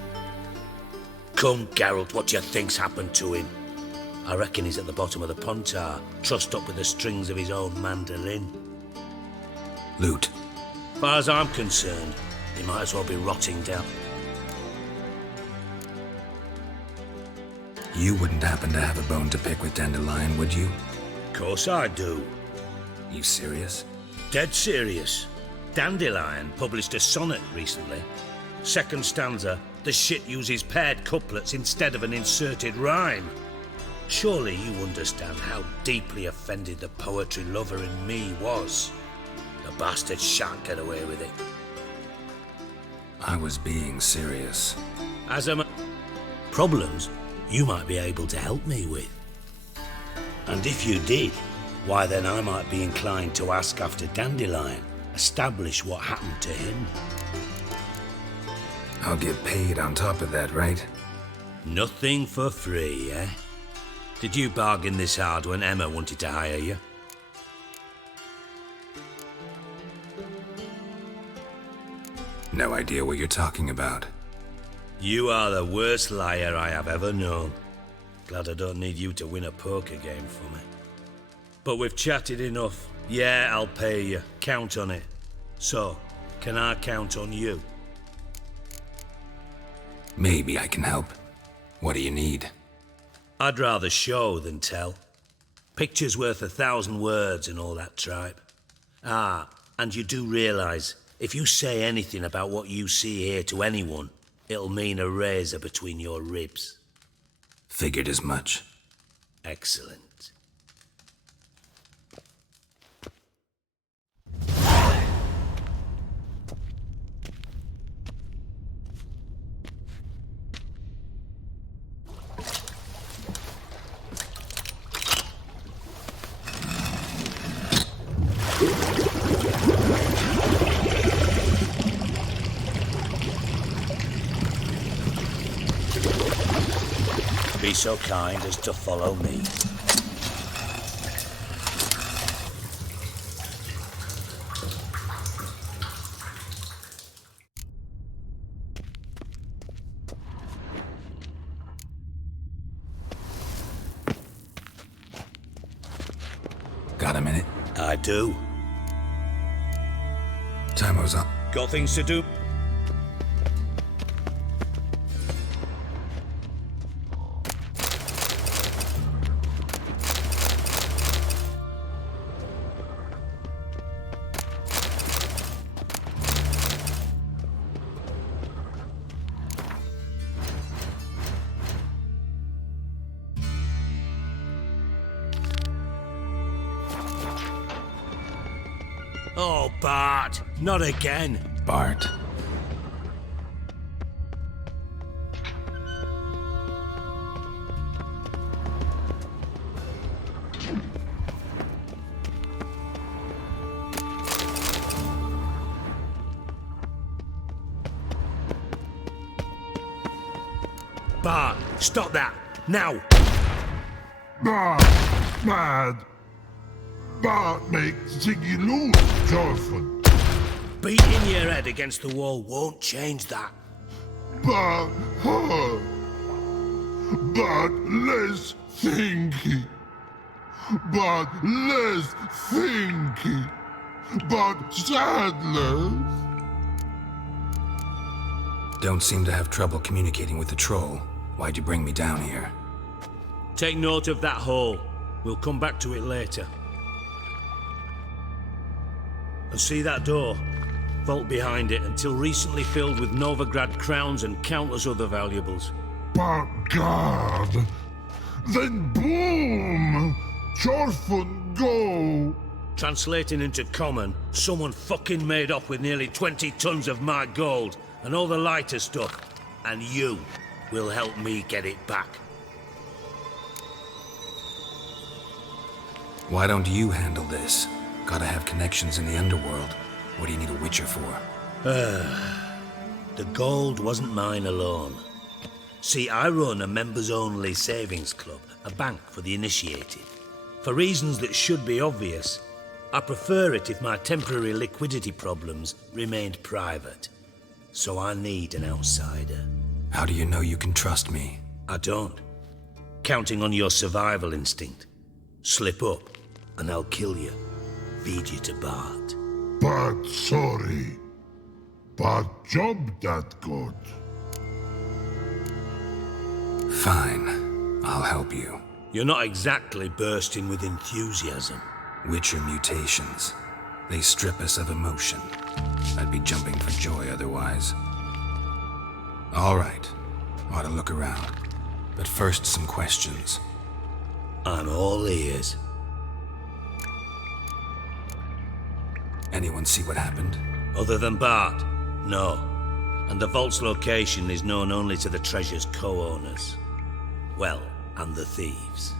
Come, Geralt, what do you think's happened to him? I reckon he's at the bottom of the Pontar, trussed up with the strings of his own mandolin. Loot. As far as I'm concerned, he might as well be rotting down. You wouldn't happen to have a bone to pick with Dandelion, would you? Of course I do. You serious? Dead serious. Dandelion published a sonnet recently. Second stanza, the shit uses paired couplets instead of an inserted rhyme. Surely you understand how deeply offended the poetry lover in me was. The bastard shan't get away with it. I was being serious. As a problems you might be able to help me with. And if you did, why then I might be inclined to ask after Dandelion, establish what happened to him. I'll get paid on top of that, right? Nothing for free, eh? Did you bargain this hard when Emma wanted to hire you? No idea what you're talking about. You are the worst liar I have ever known. Glad I don't need you to win a poker game for me. But we've chatted enough. Yeah, I'll pay you. Count on it. So, can I count on you? Maybe I can help. What do you need? I'd rather show than tell. Picture's worth 1,000 words and all that tripe. Ah, and you do realise, if you say anything about what you see here to anyone, it'll mean a razor between your ribs. Figured as much. Excellent. Be so kind as to follow me. Got a minute? I do. Time's up. Got things to do. Oh, Bart, not again. Bart. Bart, stop that, now! Bart, mad. Bart makes Ziggy lose, Thorfinn. Beating your head against the wall won't change that. Bart hurt. Bart less thinky. Bart less thinky. Bart sadness. Don't seem to have trouble communicating with the troll. Why'd you bring me down here? Take note of that hole. We'll come back to it later. And see that door? Vault behind it, until recently filled with Novigrad crowns and countless other valuables. But God! Then boom! Thorfinn go! Translating into common, someone fucking made off with nearly 20 tons of my gold and all the lighter stuff. And you will help me get it back. Why don't you handle this? Gotta have connections in the underworld. What do you need a Witcher for? The gold wasn't mine alone. See, I run a members-only savings club, a bank for the initiated. For reasons that should be obvious, I prefer it if my temporary liquidity problems remained private. So I need an outsider. How do you know you can trust me? I don't. Counting on your survival instinct. Slip up, and I'll kill you. Feed you to Bart. But sorry. But job that good. Fine. I'll help you. You're not exactly bursting with enthusiasm. Witcher mutations. They strip us of emotion. I'd be jumping for joy otherwise. All right. Ought to look around. But first, some questions. I'm all ears. Anyone see what happened? Other than Bart? No. And the vault's location is known only to the treasure's co-owners. Well, and the thieves.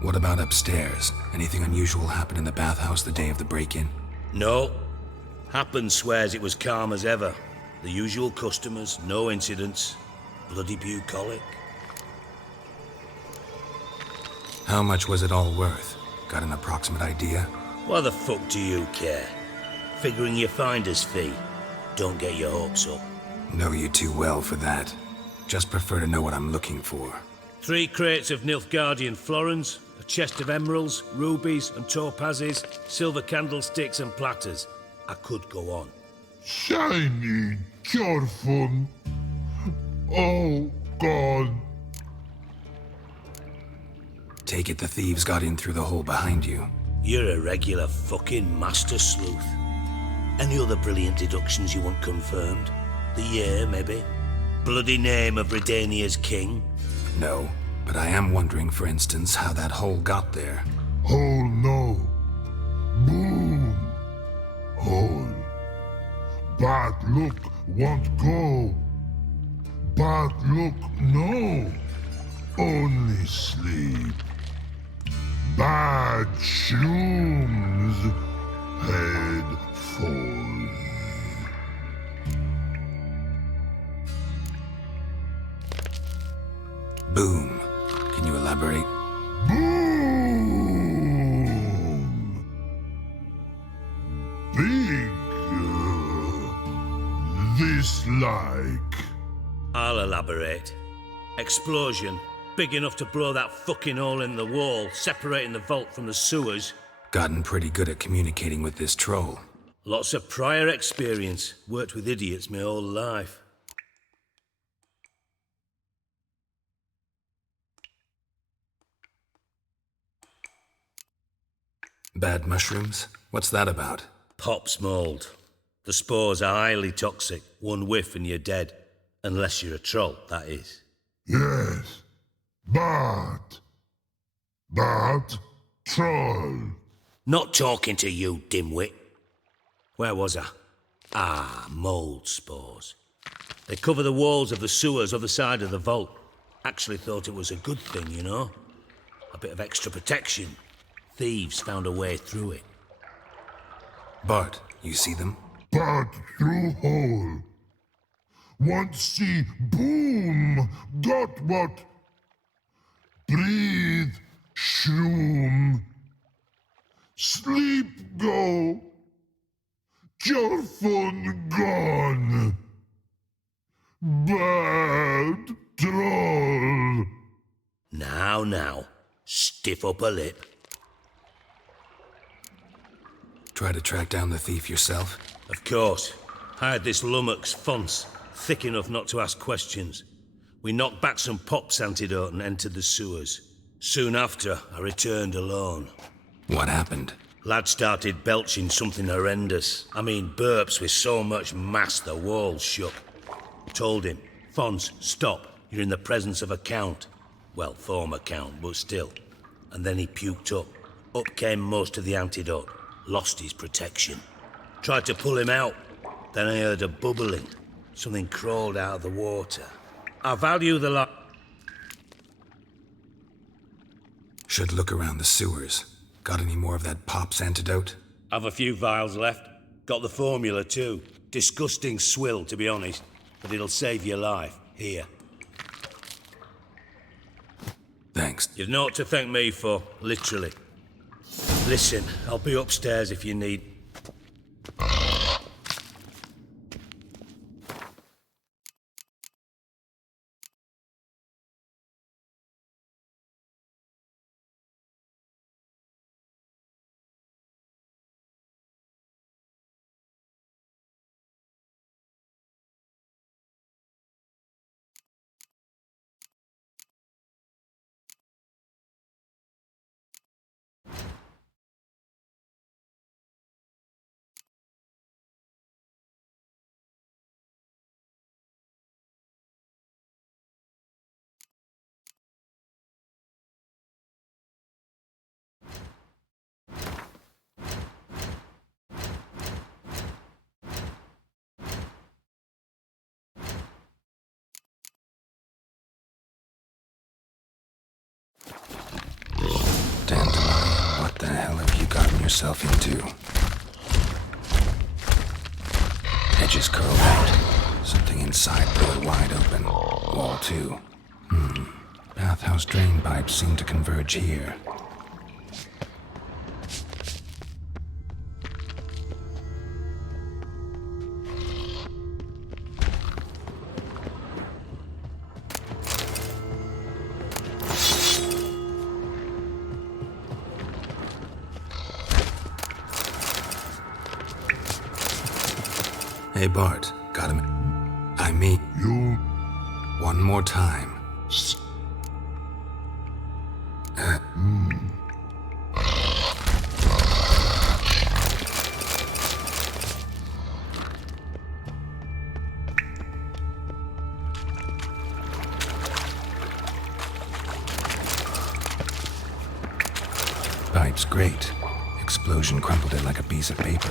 What about upstairs? Anything unusual happen in the bathhouse the day of the break-in? No. Happen swears it was calm as ever. The usual customers, no incidents. Bloody bucolic. How much was it all worth? Got an approximate idea? Why the fuck do you care? Figuring your finder's fee. Don't get your hopes up. Know you too well for that. Just prefer to know what I'm looking for. 3 crates of Nilfgaardian florins, a chest of emeralds, rubies and topazes, silver candlesticks and platters. I could go on. Shiny, Jorfun. Oh, God. Take it the thieves got in through the hole behind you. You're a regular fucking master sleuth. Any other brilliant deductions you want confirmed? The year, maybe? Bloody name of Redania's king? No, but I am wondering, for instance, how that hole got there. Hole no. Boom. Hole. Bad look won't go. Bad look no. Only sleep. Bad shrooms. Head falls. Boom. Can you elaborate? Boom! Big. This like. I'll elaborate. Explosion. Big enough to blow that fucking hole in the wall, separating the vault from the sewers. Gotten pretty good at communicating with this troll. Lots of prior experience. Worked with idiots my whole life. Bad mushrooms? What's that about? Pop's mold. The spores are highly toxic. One whiff and you're dead. Unless you're a troll, that is. Yes. Bad. Bad troll. Not talking to you, dimwit. Where was I? Ah, mold spores. They cover the walls of the sewers other side of the vault. Actually thought it was a good thing, you know? A bit of extra protection. Thieves found a way through it. Bart, you see them? Bad through hole. Want see boom. Got what? Breathe. Shroom. Sleep go. Your phone gone. Bad troll. Now. Stiff up a lip. Try to track down the thief yourself? Of course. I had this lummox Fonce, thick enough not to ask questions. We knocked back some Pop's antidote and entered the sewers. Soon after, I returned alone. What happened? Lad started belching something horrendous. I mean, burps with so much mass the walls shook. Told him, Fonce, stop. You're in the presence of a count. Well, former count, but still. And then he puked up. Up came most of the antidote. Lost his protection. Tried to pull him out. Then I heard a bubbling. Something crawled out of the water. I value the Should look around the sewers. Got any more of that Pop's antidote? I've a few vials left. Got the formula too. Disgusting swill, to be honest. But it'll save your life. Here. thanks. You've naught to thank me for, literally. Listen, I'll be upstairs if you need. Dandelion, what the hell have you gotten yourself into? Edges curled out. Something inside blew it wide open. Wall too. Bathhouse drain pipes seem to converge here. Hey Bart, got him. I mean, You one more time. Pipe's great. Explosion crumpled it like a piece of paper.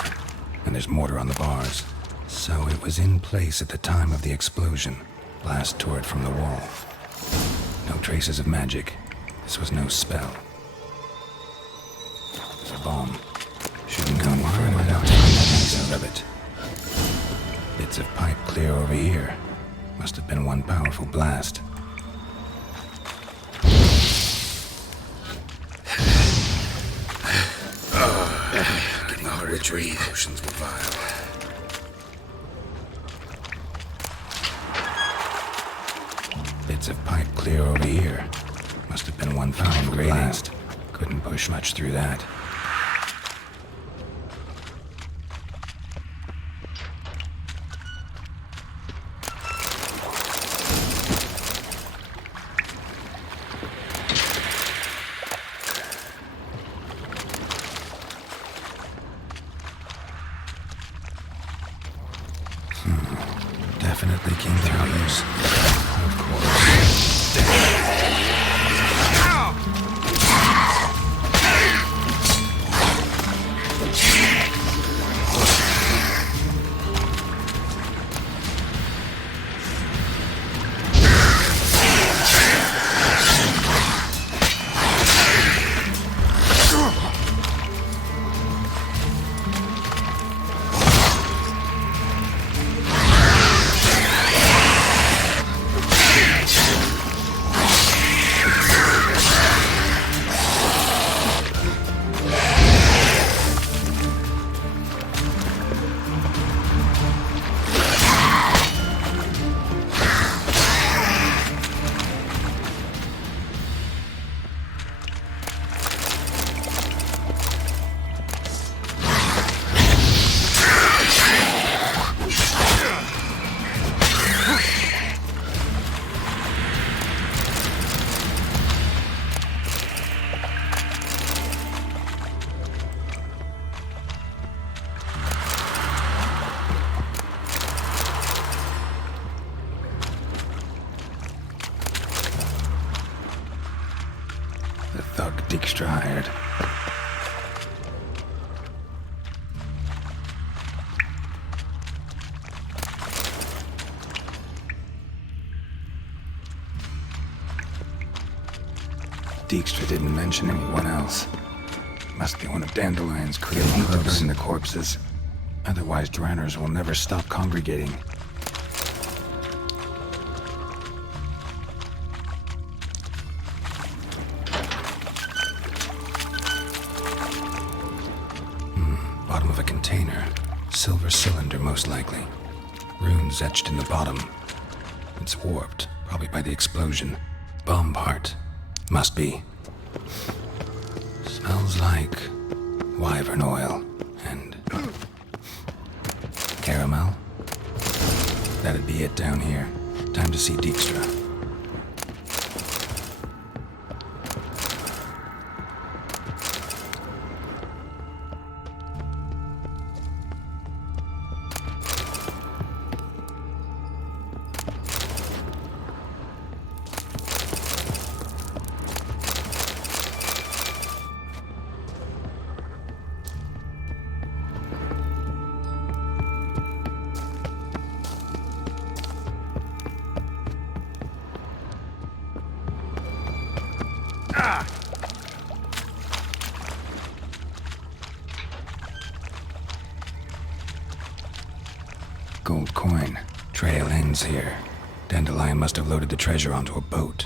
And there's mortar on the bars. So it was in place at the time of the explosion. Blast tore it from the wall. No traces of magic. This was no spell. It's a bomb. Shouldn't go any further without taking a piece out of it. Bits of pipe clear over here. Must have been one powerful blast. Getting harder to breathe. Potions were vile. Bits of pipe clear over here. Must have been one fine blast. Couldn't push much through that. Definitely came through use. Of course. The thug Dijkstra hired. Dijkstra didn't mention anyone else. Must be one of Dandelion's creating clubs in the corpses. Otherwise, Dranners will never stop congregating. silver cylinder, most likely. Runes etched in the bottom. It's warped, probably by the explosion. Bomb part. Must be. Smells like wyvern oil and caramel. That'd be it down here. Time to see Dijkstra. Gold coin. Trail ends here. Dandelion must have loaded the treasure onto a boat.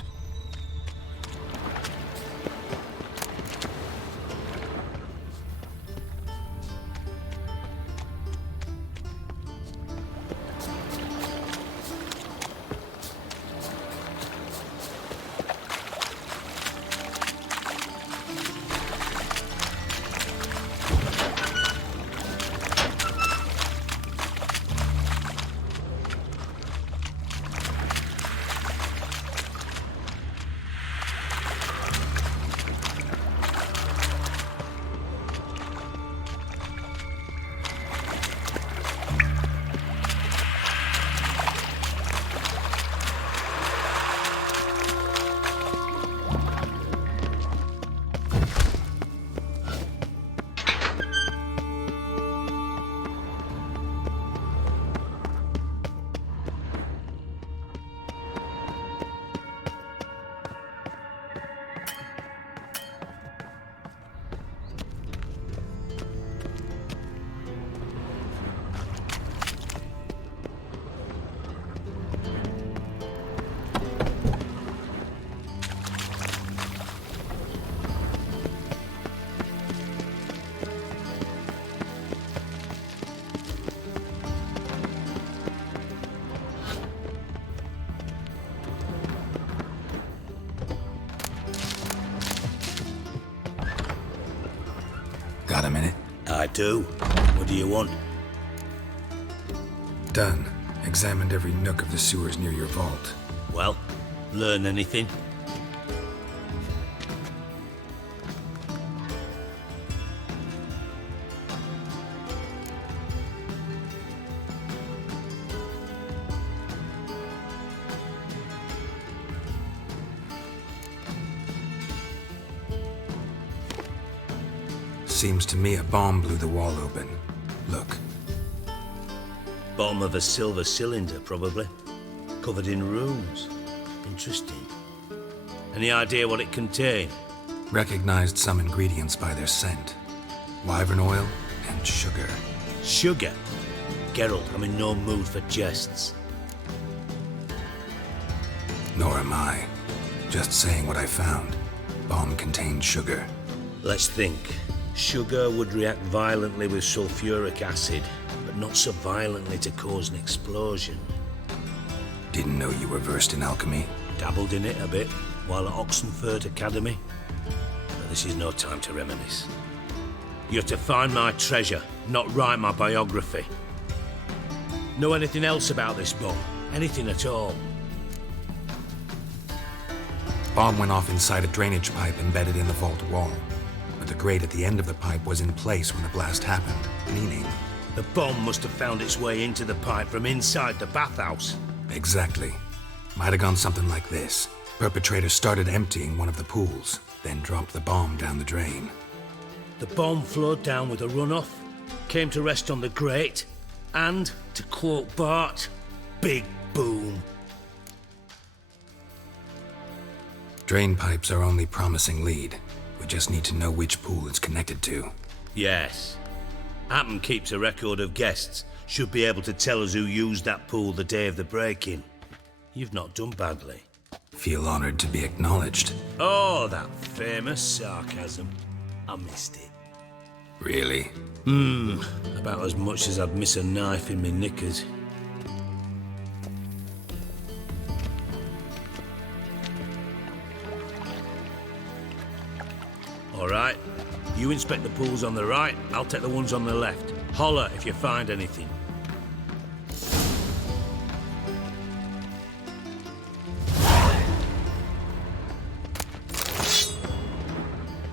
Got a minute? I do. What do you want? Done. Examined every nook of the sewers near your vault. Well, learn anything? Seems to me a bomb blew the wall open. Look. Bottom of a silver cylinder, probably. Covered in runes. Interesting. Any idea what it contained? Recognized some ingredients by their scent. Wyvern oil and sugar. Sugar? Geralt, I'm in no mood for jests. Nor am I. Just saying what I found. Bomb contained sugar. Let's think. Sugar would react violently with sulfuric acid, but not so violently to cause an explosion. Didn't know you were versed in alchemy. Dabbled in it a bit while at Oxenford Academy. But this is no time to reminisce. You're to find my treasure, not write my biography. Know anything else about this bomb? Anything at all? Bomb went off inside a drainage pipe embedded in the vault wall. But the grate at the end of the pipe was in place when the blast happened, meaning... The bomb must have found its way into the pipe from inside the bathhouse. Exactly. Might have gone something like this. Perpetrator started emptying one of the pools, then dropped the bomb down the drain. The bomb flowed down with a runoff, came to rest on the grate, and, to quote Bart, big boom. Drain pipes are only promising lead. We just need to know which pool it's connected to. Yes. Hammond keeps a record of guests. Should be able to tell us who used that pool the day of the break-in. You've not done badly. Feel honored to be acknowledged. Oh, that famous sarcasm. I missed it. Really? About as much as I'd miss a knife in me knickers. All right. You inspect the pools on the right, I'll take the ones on the left. Holler if you find anything.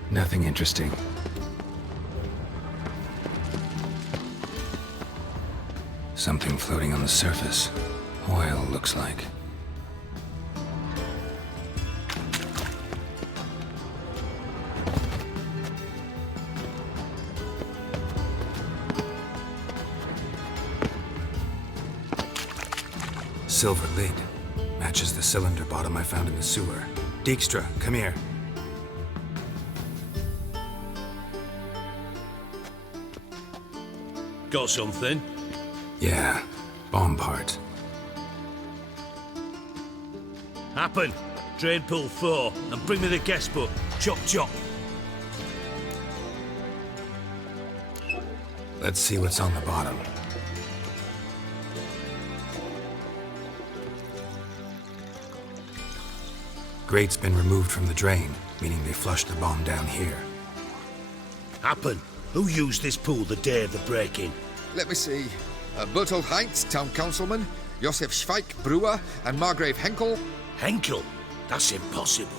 Nothing interesting. Something floating on the surface. Oil, looks like. Silver lid. Matches the cylinder bottom I found in the sewer. Dijkstra, come here. Got something? Yeah, bomb part. Happen. Drain pool 4, and bring me the guest book. Chop chop. Let's see what's on the bottom. Grate's been removed from the drain, meaning they flushed the bomb down here. Happen. Who used this pool the day of the break-in? Let me see. Bertolt Heinz, town councilman, Josef Schweik, brewer, and Margrave Henkel. Henkel? That's impossible.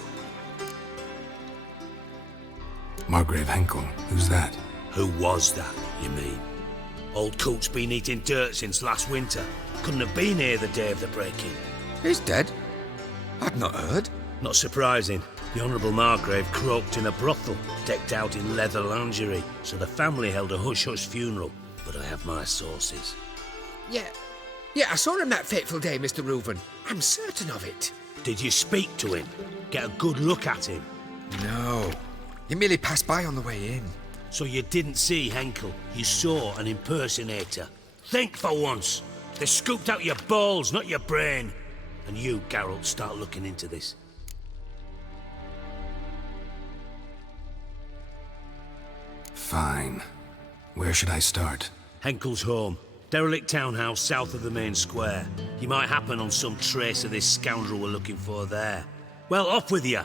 Margrave Henkel, who's that? Who was that, you mean? Old Coot's been eating dirt since last winter. Couldn't have been here the day of the break-in. He's dead? I'd not heard. Not surprising. The Honourable Margrave croaked in a brothel, decked out in leather lingerie, so the family held a hush-hush funeral. But I have my sources. Yeah, I saw him that fateful day, Mr. Reuven. I'm certain of it. Did you speak to him? Get a good look at him? No. He merely passed by on the way in. So you didn't see Henkel, you saw an impersonator. Think for once. They scooped out your balls, not your brain. And you, Geralt, start looking into this. Fine. Where should I start? Henkel's home. Derelict townhouse south of the main square. You might happen on some trace of this scoundrel we're looking for there. Well, off with you.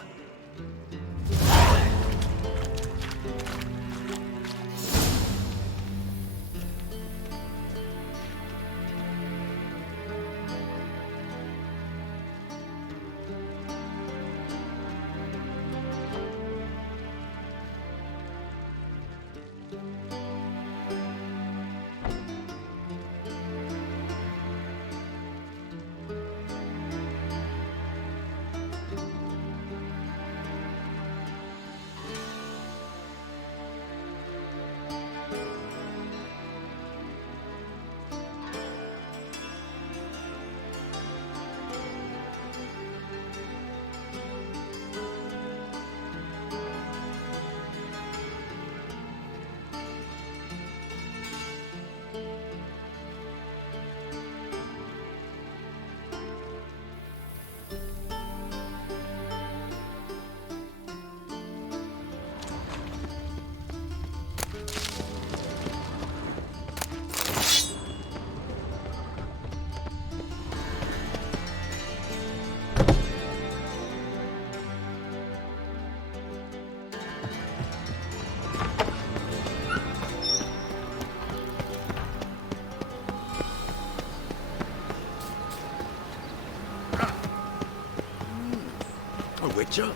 Witcher?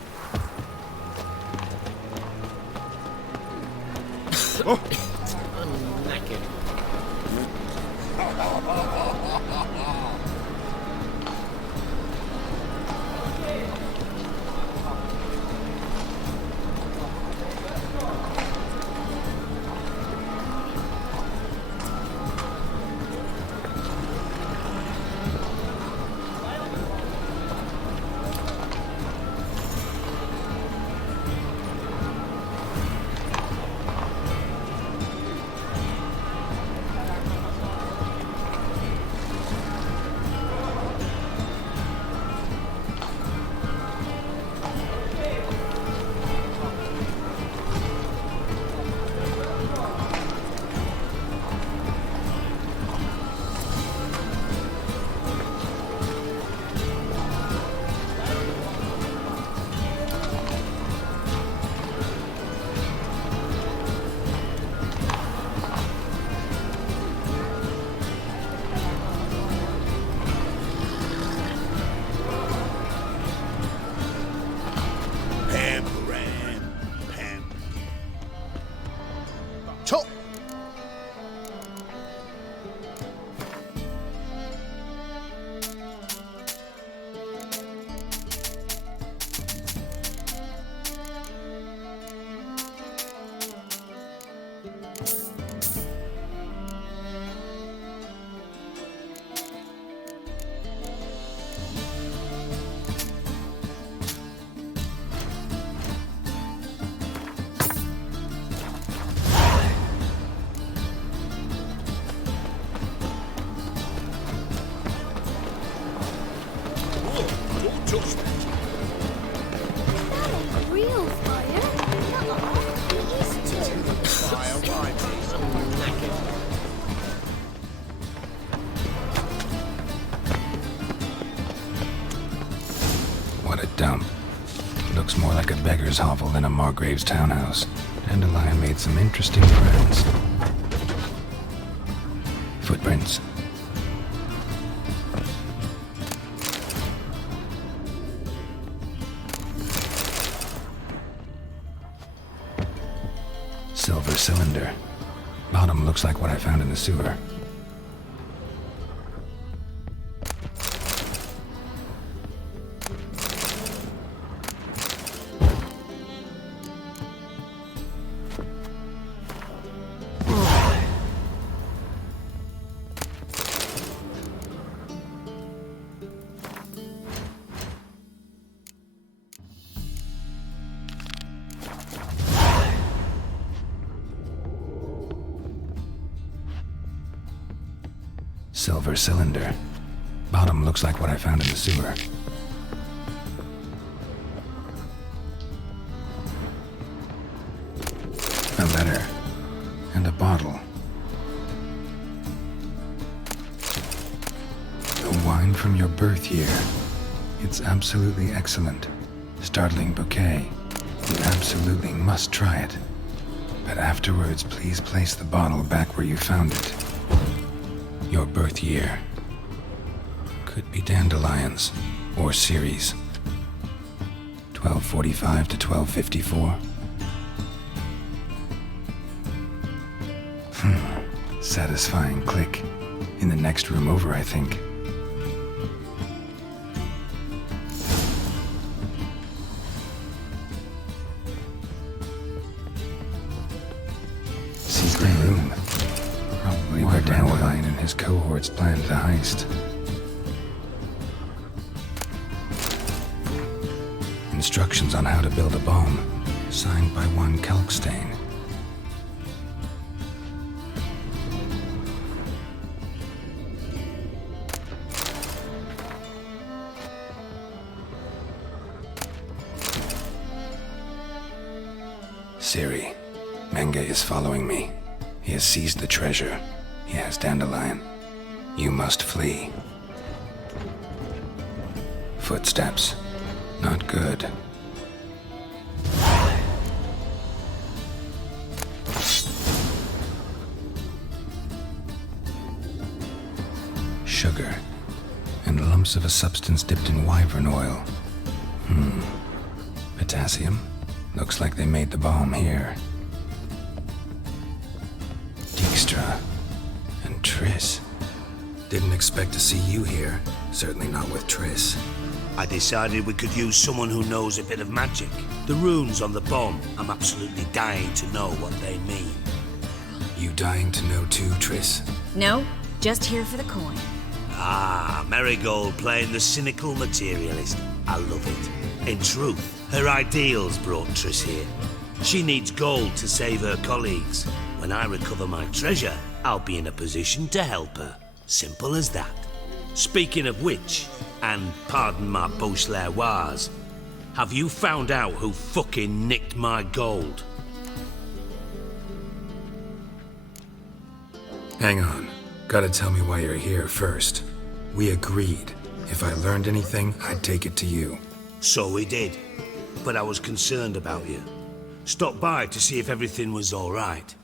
Oh! I'm knackered. What a dump. Looks more like a beggar's hovel than a Margrave's townhouse. Dandelion made some interesting friends. Footprints. Silver cylinder. Bottom looks like what I found in the sewer. Silver cylinder. Bottom looks like what I found in the sewer. A letter. And a bottle. The wine from your birth year. It's absolutely excellent. Startling bouquet. You absolutely must try it. But afterwards, please place the bottle back where you found it. Your birth year. Could be dandelions or Ceres. 1245 to 1254. Satisfying click. In the next room over, I think. Secret room. Probably where Dandelion and his cohorts planned the heist. Instructions on how to build a bomb. Signed by one Kalkstein. Ciri, Menge is following me. He has seized the treasure. He has Dandelion. You must flee. Footsteps. Not good. Sugar. And lumps of a substance dipped in wyvern oil. Potassium? Looks like they made the bomb here. Dijkstra. And Triss. Didn't expect to see you here. Certainly not with Triss. I decided we could use someone who knows a bit of magic. The runes on the bomb, I'm absolutely dying to know what they mean. You dying to know too, Triss? No, just here for the coin. Ah, Marigold playing the cynical materialist. I love it. In truth, her ideals brought Triss here. She needs gold to save her colleagues. When I recover my treasure, I'll be in a position to help her. Simple as that. Speaking of which, and pardon my Beauclervoise, have you found out who fucking nicked my gold? Hang on. Gotta tell me why you're here first. We agreed. If I learned anything, I'd take it to you. So we did. But I was concerned about you. Stopped by to see if everything was all right.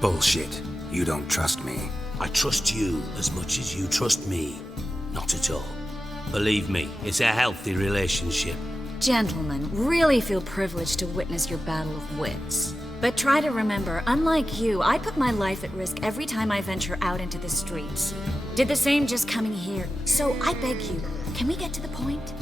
Bullshit. You don't trust me. I trust you as much as you trust me. Not at all. Believe me, it's a healthy relationship. Gentlemen, really feel privileged to witness your battle of wits. But try to remember, unlike you, I put my life at risk every time I venture out into the streets. Did the same just coming here. So I beg you, can we get to the point?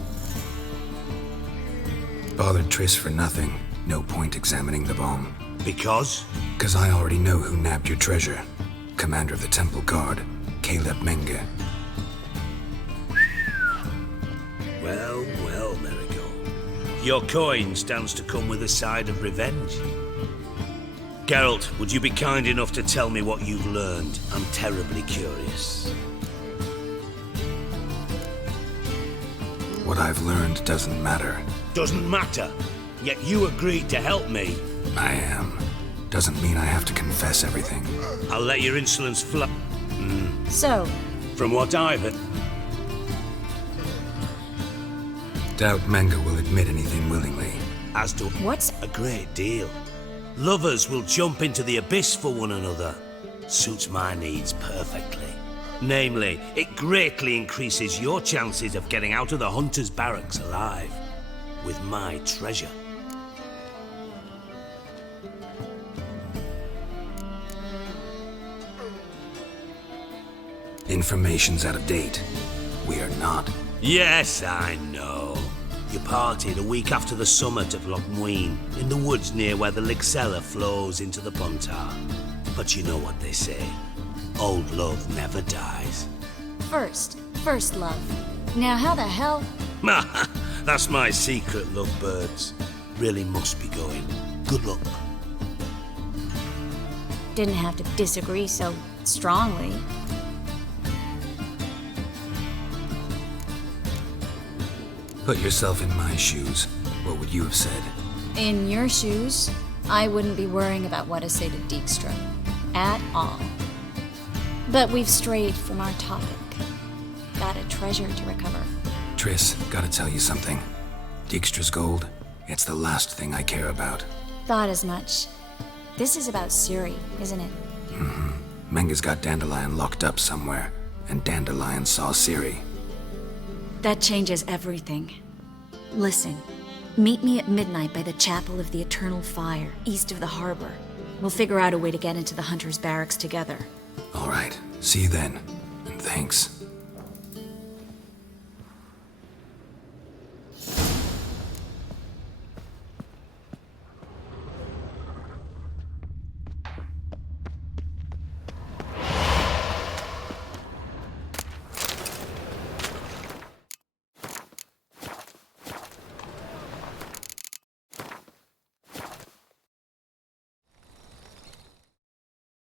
Bothered Triss for nothing. No point examining the bomb. Because? 'Cause I already know who nabbed your treasure. Commander of the Temple Guard, Caleb Menge. Well, well, Marigold. Your coin stands to come with a side of revenge. Geralt, would you be kind enough to tell me what you've learned? I'm terribly curious. What I've learned doesn't matter. Doesn't matter. Yet you agreed to help me. I am. Doesn't mean I have to confess everything. I'll let your insolence fly. So, From what I've heard, Doubt Menga will admit anything willingly. as to what's a great deal. Lovers will jump into the abyss for one another. Suits my needs perfectly. Namely, it greatly increases your chances of getting out of the Hunter's barracks alive. With my treasure. Information's out of date. We are not. Yes, I know. You partied a week after the summit of Loch Muin, in the woods near where the Lixella flows into the Pontar. But you know what they say. Old love never dies. first love. Now how the hell? That's my secret, lovebirds. Really must be going. Good luck. Didn't have to disagree so strongly. Put yourself in my shoes. What would you have said? In your shoes, I wouldn't be worrying about what to say to Dijkstra. At all. But we've strayed from our topic. Got a treasure to recover. Triss, gotta tell you something. Dijkstra's gold, it's the last thing I care about. Thought as much. This is about Ciri, isn't it? Menga's got Dandelion locked up somewhere, and Dandelion saw Ciri. That changes everything. Listen, meet me at midnight by the Chapel of the Eternal Fire, east of the harbor. We'll figure out a way to get into the Hunter's barracks together. All right, see you then, and thanks.